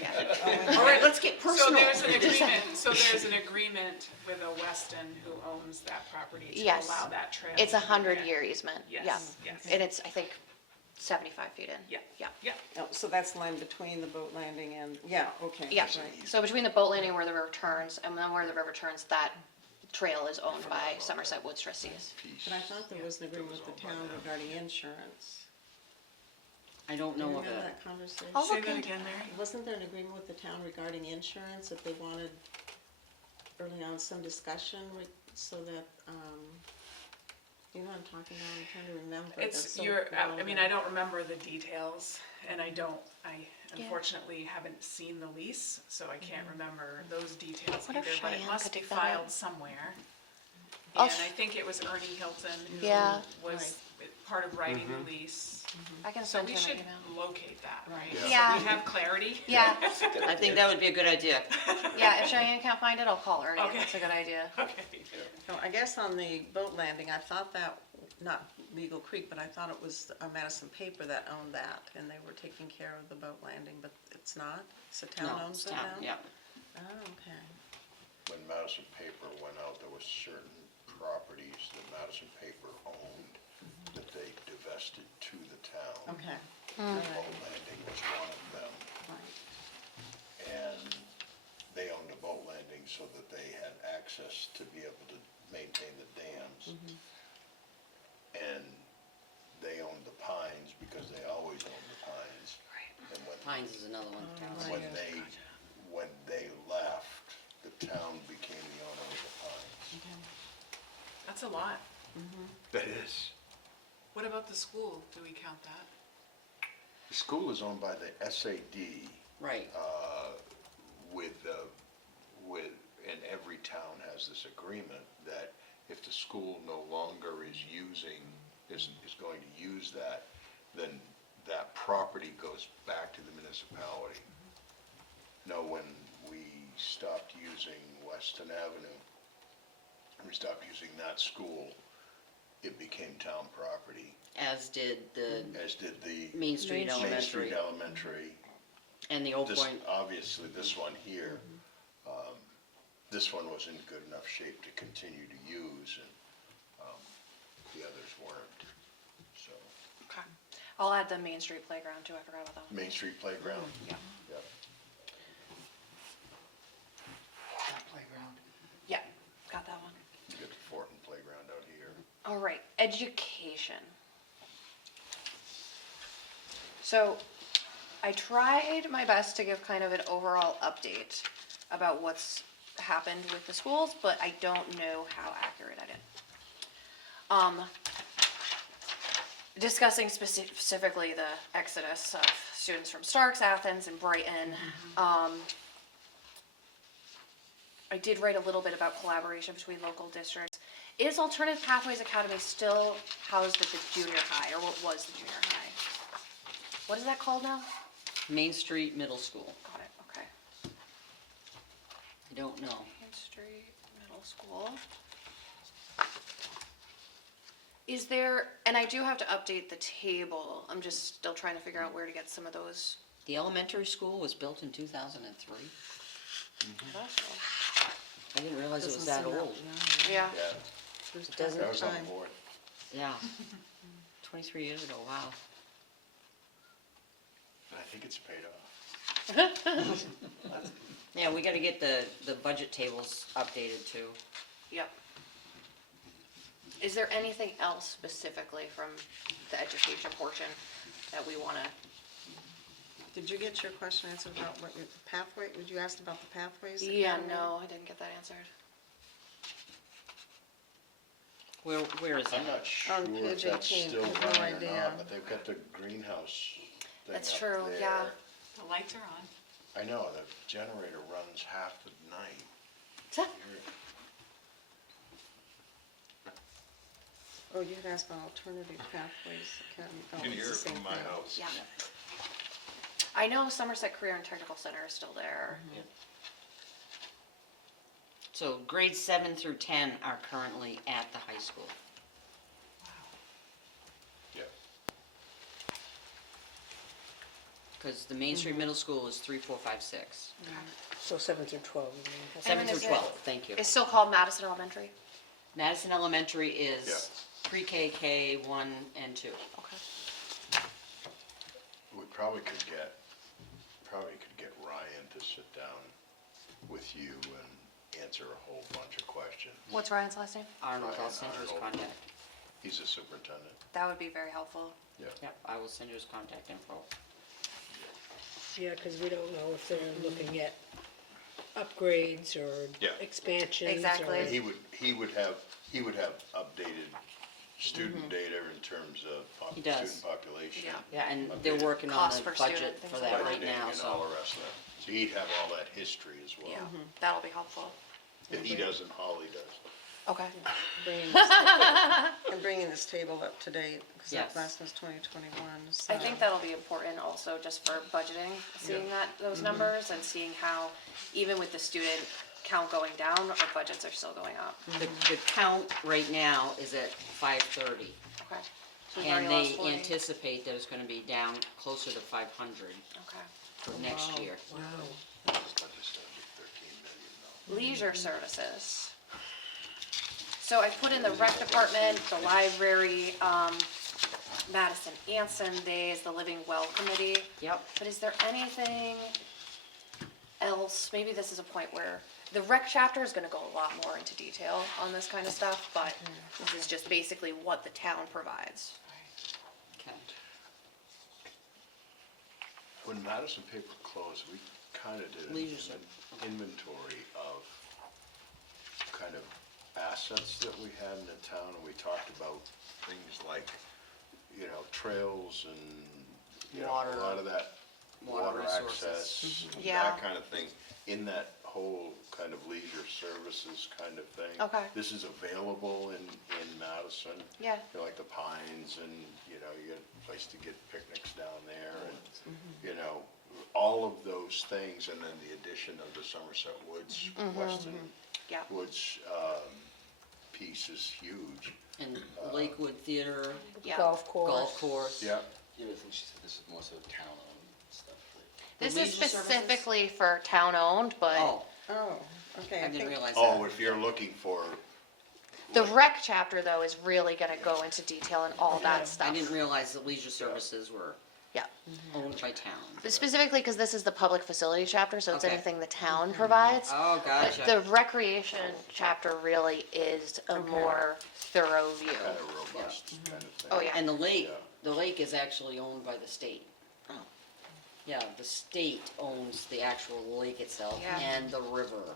Yeah. All right, let's get So personal. there's an agreement with a Weston who owns that property to Yes. allow that trail. It's to a be 100-year easement. Yes, Yeah. yes. And it's, I think, 75 feet in. Yeah. Yeah. Yeah, Oh, so that's the line between the boat landing and, yeah, okay. Yeah, right. so between the boat landing where the river turns and then where the river turns, that trail is owned by Somerset Woods trustees. But I thought there was an agreement with the town regarding insurance. I don't Do you know of remember it. that conversation? I'll say look that into again, Mary. Wasn't there an agreement with the town regarding insurance, that they wanted early on some discussion so that, you know what I'm talking about, I'm trying to remember. That's It's, so I mean, long I ago. don't remember the details, and I Yeah. unfortunately haven't seen the lease, so I can't remember those details Wonder either, if but it Cheyenne must could be dig that out. filed somewhere. I'll And sh- I think it was Ernie Hilton who Yeah. was part of writing the lease. I can So send we him should an email. locate that, right? Yeah. So Yeah. we have clarity. Yeah, I think that would be a good idea. yeah, if Cheyenne can't find it, I'll call Ernie. Okay. That's a good idea. Okay. No, I guess on the boat landing, I thought that, not Eagle Creek, but I thought it was a Madison paper that owned that, and they were taking care of the boat landing, but it's not? It's the town No, owns it's it town, now? yeah. Oh, okay. When Madison Paper went out, there was certain properties that Madison Paper owned that they divested to the town. Okay, Boat Landing was one of them, right. and they owned a boat landing so that they had access to be able to maintain the dams. And they owned the Pines because they always owned the Pines. And Pines is another one. when they left, the town became the owner of the Pines. That's a lot. That is. What about the school? Do we count that? The school is owned by the SAD Right. and every town has this agreement that if the school no longer is going to use that, then that property goes back to the municipality. Now, when we stopped using Weston Avenue, we stopped using that school, it became town property, As did the as did the Main Street Main Street Elementary Elementary. and the Old This, Point. obviously, this one here, this one was in good enough shape to continue to use, and the others weren't. So, Okay. I'll add the Main Street Playground too, I forgot about that one. Main Street Playground? Yeah. Yep. That playground. Yeah, got that one. You get the Fortin Playground out here. All right, education. So I tried my best to give kind of an overall update about what's happened with the schools, but I don't know how accurate I did. Discussing specifically the exodus of students from Starks, Athens, and Brighton. I did write a little bit about collaboration between local districts. Is Alternative Pathways Academy still housed at the junior high, or what was the junior high? What is that called now? Main Street Middle School. Got it, okay. I don't know. Main Street Middle School. Is there, and I do have to update the table, I'm just still trying to figure out where to get some of those The elementary school was built in 2003. I didn't realize it was Doesn't that seem old. Yeah. Yeah, There's doesn't- that was on time. board. Yeah. 23 years ago, wow. And I think it's paid off. Yeah, we gotta get the budget tables updated too. Yep. Is there anything else specifically from the education portion that we wanna, Did you get your question answered about what your pathway, would you ask about the pathways? yeah, Academy? no, I didn't get that answered. Where is I'm it? not sure On if page that's 18, still I have no running or idea. not, but they've got the greenhouse thing That's up true, there. yeah. The lights are on. I know, the generator runs half the night. Oh, you had asked about alternative pathways academy. Oh, You can it's hear the it same from my thing. house. Yeah. I know Somerset Career and Technical Center is still there. So grades 7 through 10 are currently at the high school. Yeah. Because the Main Street Middle School is 3, 4, 5, 6. So 7 through 12, you mean? And 7 then through is it- 12, thank you. It's still called Madison Elementary? Madison Elementary is Yeah. pre-K, K1 and 2. Okay. We probably could get Ryan to sit down with you and answer a whole bunch of questions. What's Ryan's last name? Arnold, I'll Ryan send you his Arnold. contact. He's the superintendent. That would be very helpful. Yeah. Yep, I will send you his contact info. Yeah, because we don't know if they're looking at upgrades or Yeah. expansions. Exactly. or- And he would have updated student data in terms of He does. student population. Yeah. Yeah, and they're Updated working on Cost the per budget student, things for like that that. right budgeting now, and all so. the rest of that. So he'd have all that history as well. Yeah, that'll be helpful. If he doesn't, Holly does. Okay. Bringing this table up to date, because Yes. that last one's 2021, so. I think that'll be important also just for budgeting, seeing those numbers and seeing how, even with the student count going down, our budgets are still going up. The count right now is at 530. Okay. So we've And already lost they 40. anticipate that it's gonna be down closer to 500 Okay. for next year. Wow. Just under 13 million though. Leisure services. So I put in the rec department, the library, Madison Anson Days, the Living Well Committee. Yep, But is there anything else, maybe this is a point where, the rec chapter is gonna go a lot more into detail on this kind of stuff, but this is just basically what the town provides. okay. When Madison Paper closed, we kind of did an Leisure inventory of kind of assets that we had in the town, and we talked about things like, you know, trails and, you know, Water. a lot of that Water water resources. access, Yeah. that kind of thing, in that whole kind of leisure services kind of thing. Okay. This is available in Madison. Yeah. You know, like the Pines, and, you know, you get a place to get picnics down there, and, you know, all of those things, and then the addition of the Somerset Woods, Weston Yeah. Woods, piece is huge. And Lakewood Theater, Yeah. Golf course. golf course. Yeah, Yeah, I think she said this is more so town-owned stuff. This is leisure services? specifically for town-owned, but Oh, Oh, okay. I didn't realize oh, that. if you're looking for, the rec chapter though is really gonna go into detail and all that I stuff. didn't realize that leisure services were Yeah. owned by town. But specifically, because this is the public facility chapter, so it's Okay. anything the town provides. Oh, But the gotcha. recreation chapter really is a more thorough view. kind of robust kind of thing. Oh, yeah. And Yeah. the lake is actually owned by the state. Yeah, the state owns the actual lake itself Yeah. and the river.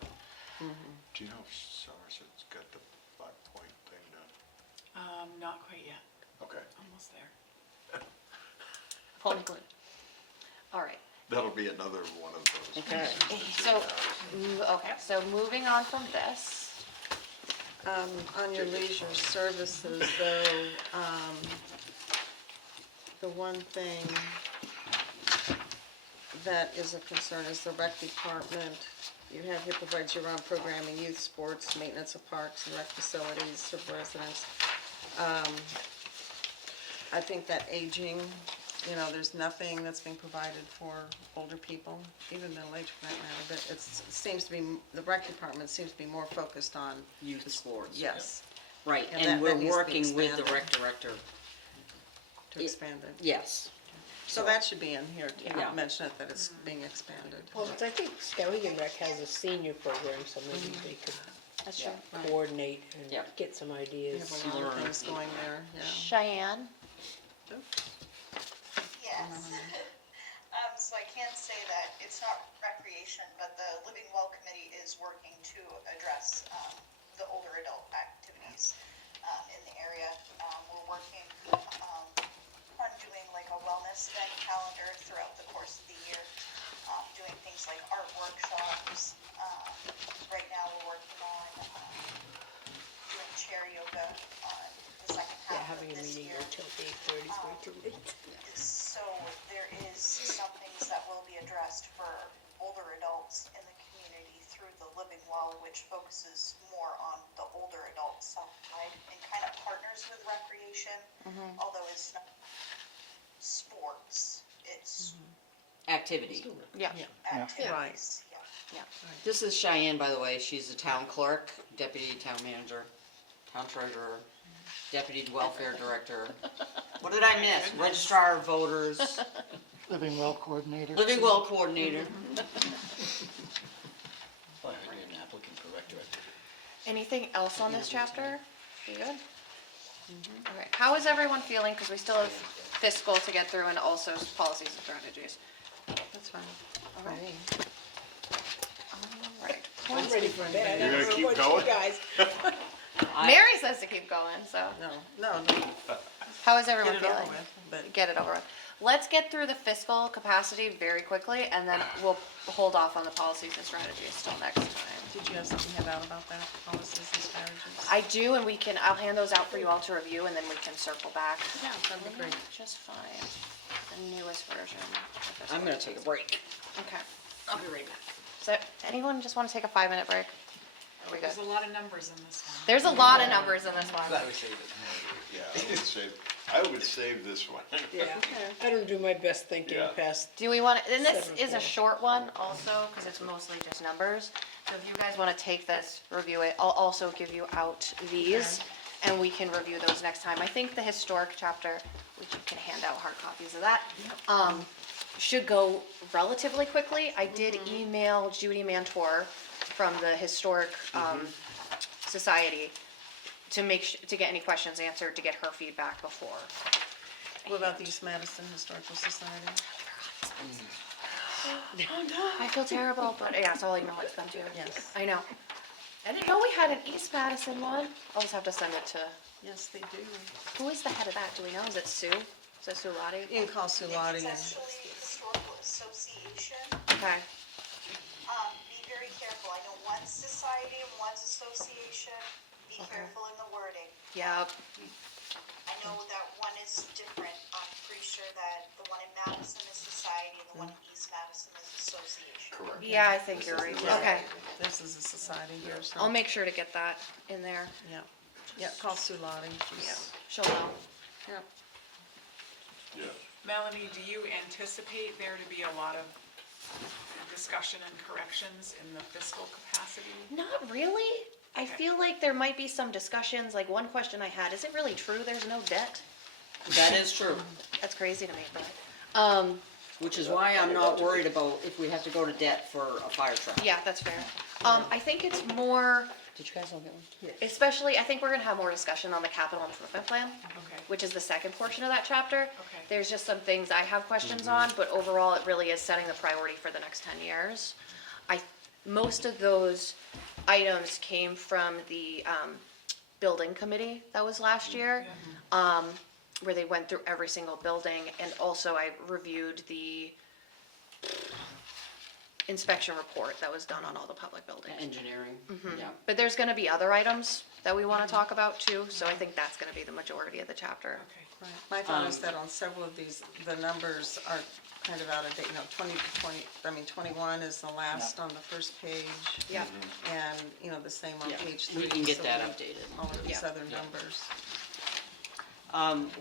Do you know if Somerset's got the 5 Point thing done? Not quite yet, Okay, almost there. Full include. All right. that'll be another one of those. Okay. pieces. So, okay, so moving on from this. On your leisure services though, the one thing that is a concern is the rec department. You have here provides year-round programming, youth sports, maintenance of parks and rec facilities for residents. I think that aging you know, there's nothing that's being provided for older people, even middle age for that matter, but it seems to be, the rec department seems to be more focused on, Youth sports. yes, Right, And and that we're needs to be working with the expanded. rec director, to expand it. yes. So that should be in here, to Yeah. mention it, that it's being expanded. Well, I think Skowhegan Rec has a senior program, so maybe they could That's Yeah. true. coordinate and Yeah. get some We ideas. have a lot of Learn. things going there, yeah. Cheyenne? Yes. So I can say that it's not recreation, but the Living Well Committee is working to address, the older adult activities, in the area. We're working, on doing like a wellness event calendar throughout the course of the year, doing things like art workshops. Right now, we're working on, doing chair yoga on the second Yeah, half of having a this meeting year. until 8:30 is way too late. So there is some things that will be addressed for older adults in the community through the Living Well, which focuses more on the older adult side and kind of partners with recreation, although it's not sports, it's Activity. Yeah. activities, yeah. This is Cheyenne, by the way, she's the town clerk, deputy town manager, town treasurer, deputy welfare director. What did I miss? Registrar of voters, Living well coordinator. living well coordinator. Well, I heard you're an applicant for rec director. Anything else on this chapter? You good? Okay, how is everyone feeling? Because we still have fiscal to get through and also policies and strategies. That's fine. Okay. All right. I'm ready for bed. You're I gonna don't keep know about going? you guys. Mary says to keep going, so No, how is get everyone it feeling? over with, but Get it over with. Let's get through the fiscal capacity very quickly, and then we'll hold off on the policies and strategies till next time. did you have something to have out about that, policies and strategies? I do, and I'll hand those out for you all to review, and then we can circle back. Yeah, that'd be great. Just fine. The newest version. of this I'm one. gonna take a break. Okay. I'll be right back. So, anyone just want to take a 5-minute break? Are we good? There's a lot of numbers in this one. There's a lot of numbers in this one. Glad we saved it. Yeah, I would save this one. Yeah, I don't do my best thinking Yeah. past, Do we want, and this 7-4. is a short one also, because it's mostly just numbers. So if you guys want to take this, review it, I'll also give you out these, and we can review those next time. I think the historic chapter, which you can hand out hard copies of that, should go relatively quickly. I did email Judy Mantor from the Historic Society to to get any questions answered, to get her feedback before. What about the East Madison Historical Society? I feel terrible, but yeah, it's all I know it's been too. Yes. I know. I didn't know we had an East Madison one. I'll just have to send it to, Yes, they do. who is the head of that? Do we know? Is it Sue? Is it Sue Lottie? You can call Sue Lottie It's and, actually Historical Association. Okay. Be very careful. I know one's society and one's association. Be careful in the wording. Yep. I know that one is different. I'm pretty sure that the one in Madison is society and the one in East Madison is association. Correct. Yeah, I think you're right. Okay. this is a society here, so. I'll make sure to get that in there. Yeah, yeah, call Sue Lottie. Yeah. She's, She'll know. yeah. Yeah. Melanie, do you anticipate there to be a lot of discussion and corrections in the fiscal capacity? Not really. I feel like there might be some discussions, like one question I had, is it really true there's no debt? That is true, That's crazy to me, but, which is why I'm not worried about if we have to go to debt for a fire truck. yeah, that's fair. I think it's more, Did you guys all get one? especially, I think we're gonna have more discussion on the capital improvement plan, Okay. which is the second portion of that chapter. Okay. There's just some things I have questions on, but overall, it really is setting the priority for the next 10 years. Most of those items came from the, building committee that was last year, where they went through every single building, and also I reviewed the inspection report that was done on all the public buildings. Engineering, yeah. But there's gonna be other items that we wanna talk about too, so I think that's gonna be the majority of the chapter. Okay. Right. My thought is that on several of these, the numbers are kind of out of date, 21 is the last on the first page. Yeah. And, the same on Yeah, page 3. we can get so that we- updated. All of these Yeah. other numbers.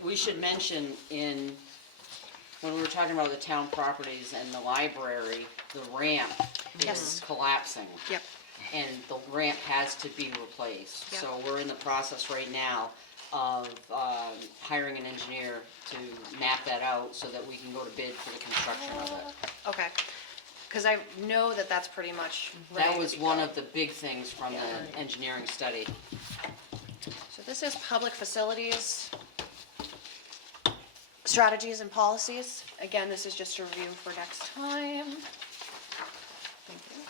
We should mention in talking about the town properties and the library, the ramp is Yes. collapsing. Yep. And the ramp has to be replaced. Yep. So we're in the process right now of hiring an engineer to map that out so that we can go to bid for the construction of it. Okay, because I know that that's pretty much ready That to was be one go. of the big things from the engineering study. So this is public facilities, strategies and policies. Again, this is just a review for next time. Thank you.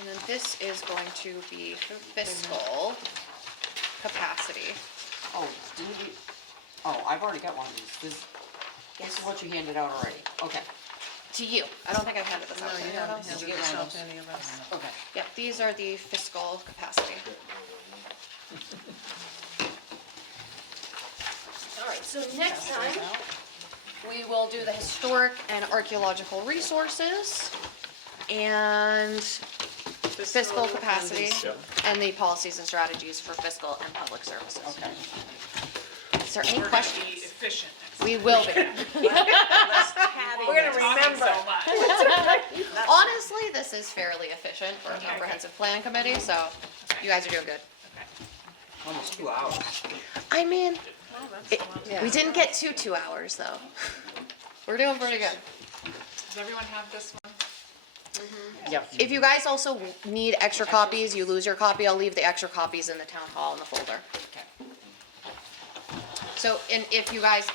And then this is going to be fiscal capacity. Oh, didn't you, oh, I've already got one of these. This is what you handed out already. Okay, To you. I don't think I've handed this No, out to you anyone haven't else. Did handed you get this one of out to those? any of us. okay. Yep, these are the fiscal capacity. All right, so next time, we will do the historic and archaeological resources and fiscal capacity and the policies and strategies for fiscal and public services. Okay. Is there any We're gonna be questions? efficient next We will be. We're gonna remember. So much. Honestly, this is fairly efficient for a comprehensive plan committee, so you guys are doing good. Almost 2 hours. I mean, Oh, that's a lot. we didn't get to 2 hours though. We're doing pretty good. Does everyone have this one? Yep. If you guys also need extra copies, you lose your copy, I'll leave the extra copies in the town hall in the folder. So, and if you guys,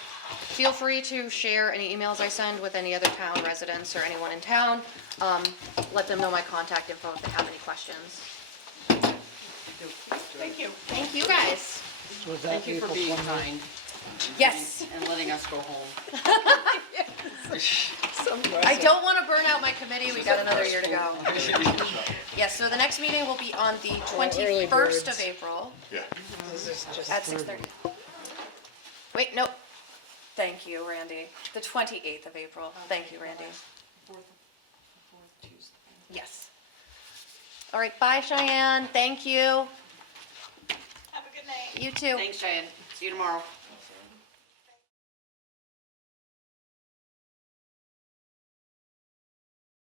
feel free to share any emails I send with any other town residents or anyone in town. Let them know my contact info if they have any questions. Thank you. Thank you guys. So is that Thank you for April being 28th? kind Yes. and letting us go home. I don't wanna burn out my committee, we got another year to go. Yes, so the next meeting will be on the early 21st of birds. April Yeah. This is just at 6:30. Wait, no. Thank you, Randy. The 28th of April. Thank you, Randy. Fourth Tuesday. Yes. All right, bye Cheyenne, thank you. Have a good night. You too. Thanks, Cheyenne. See you tomorrow.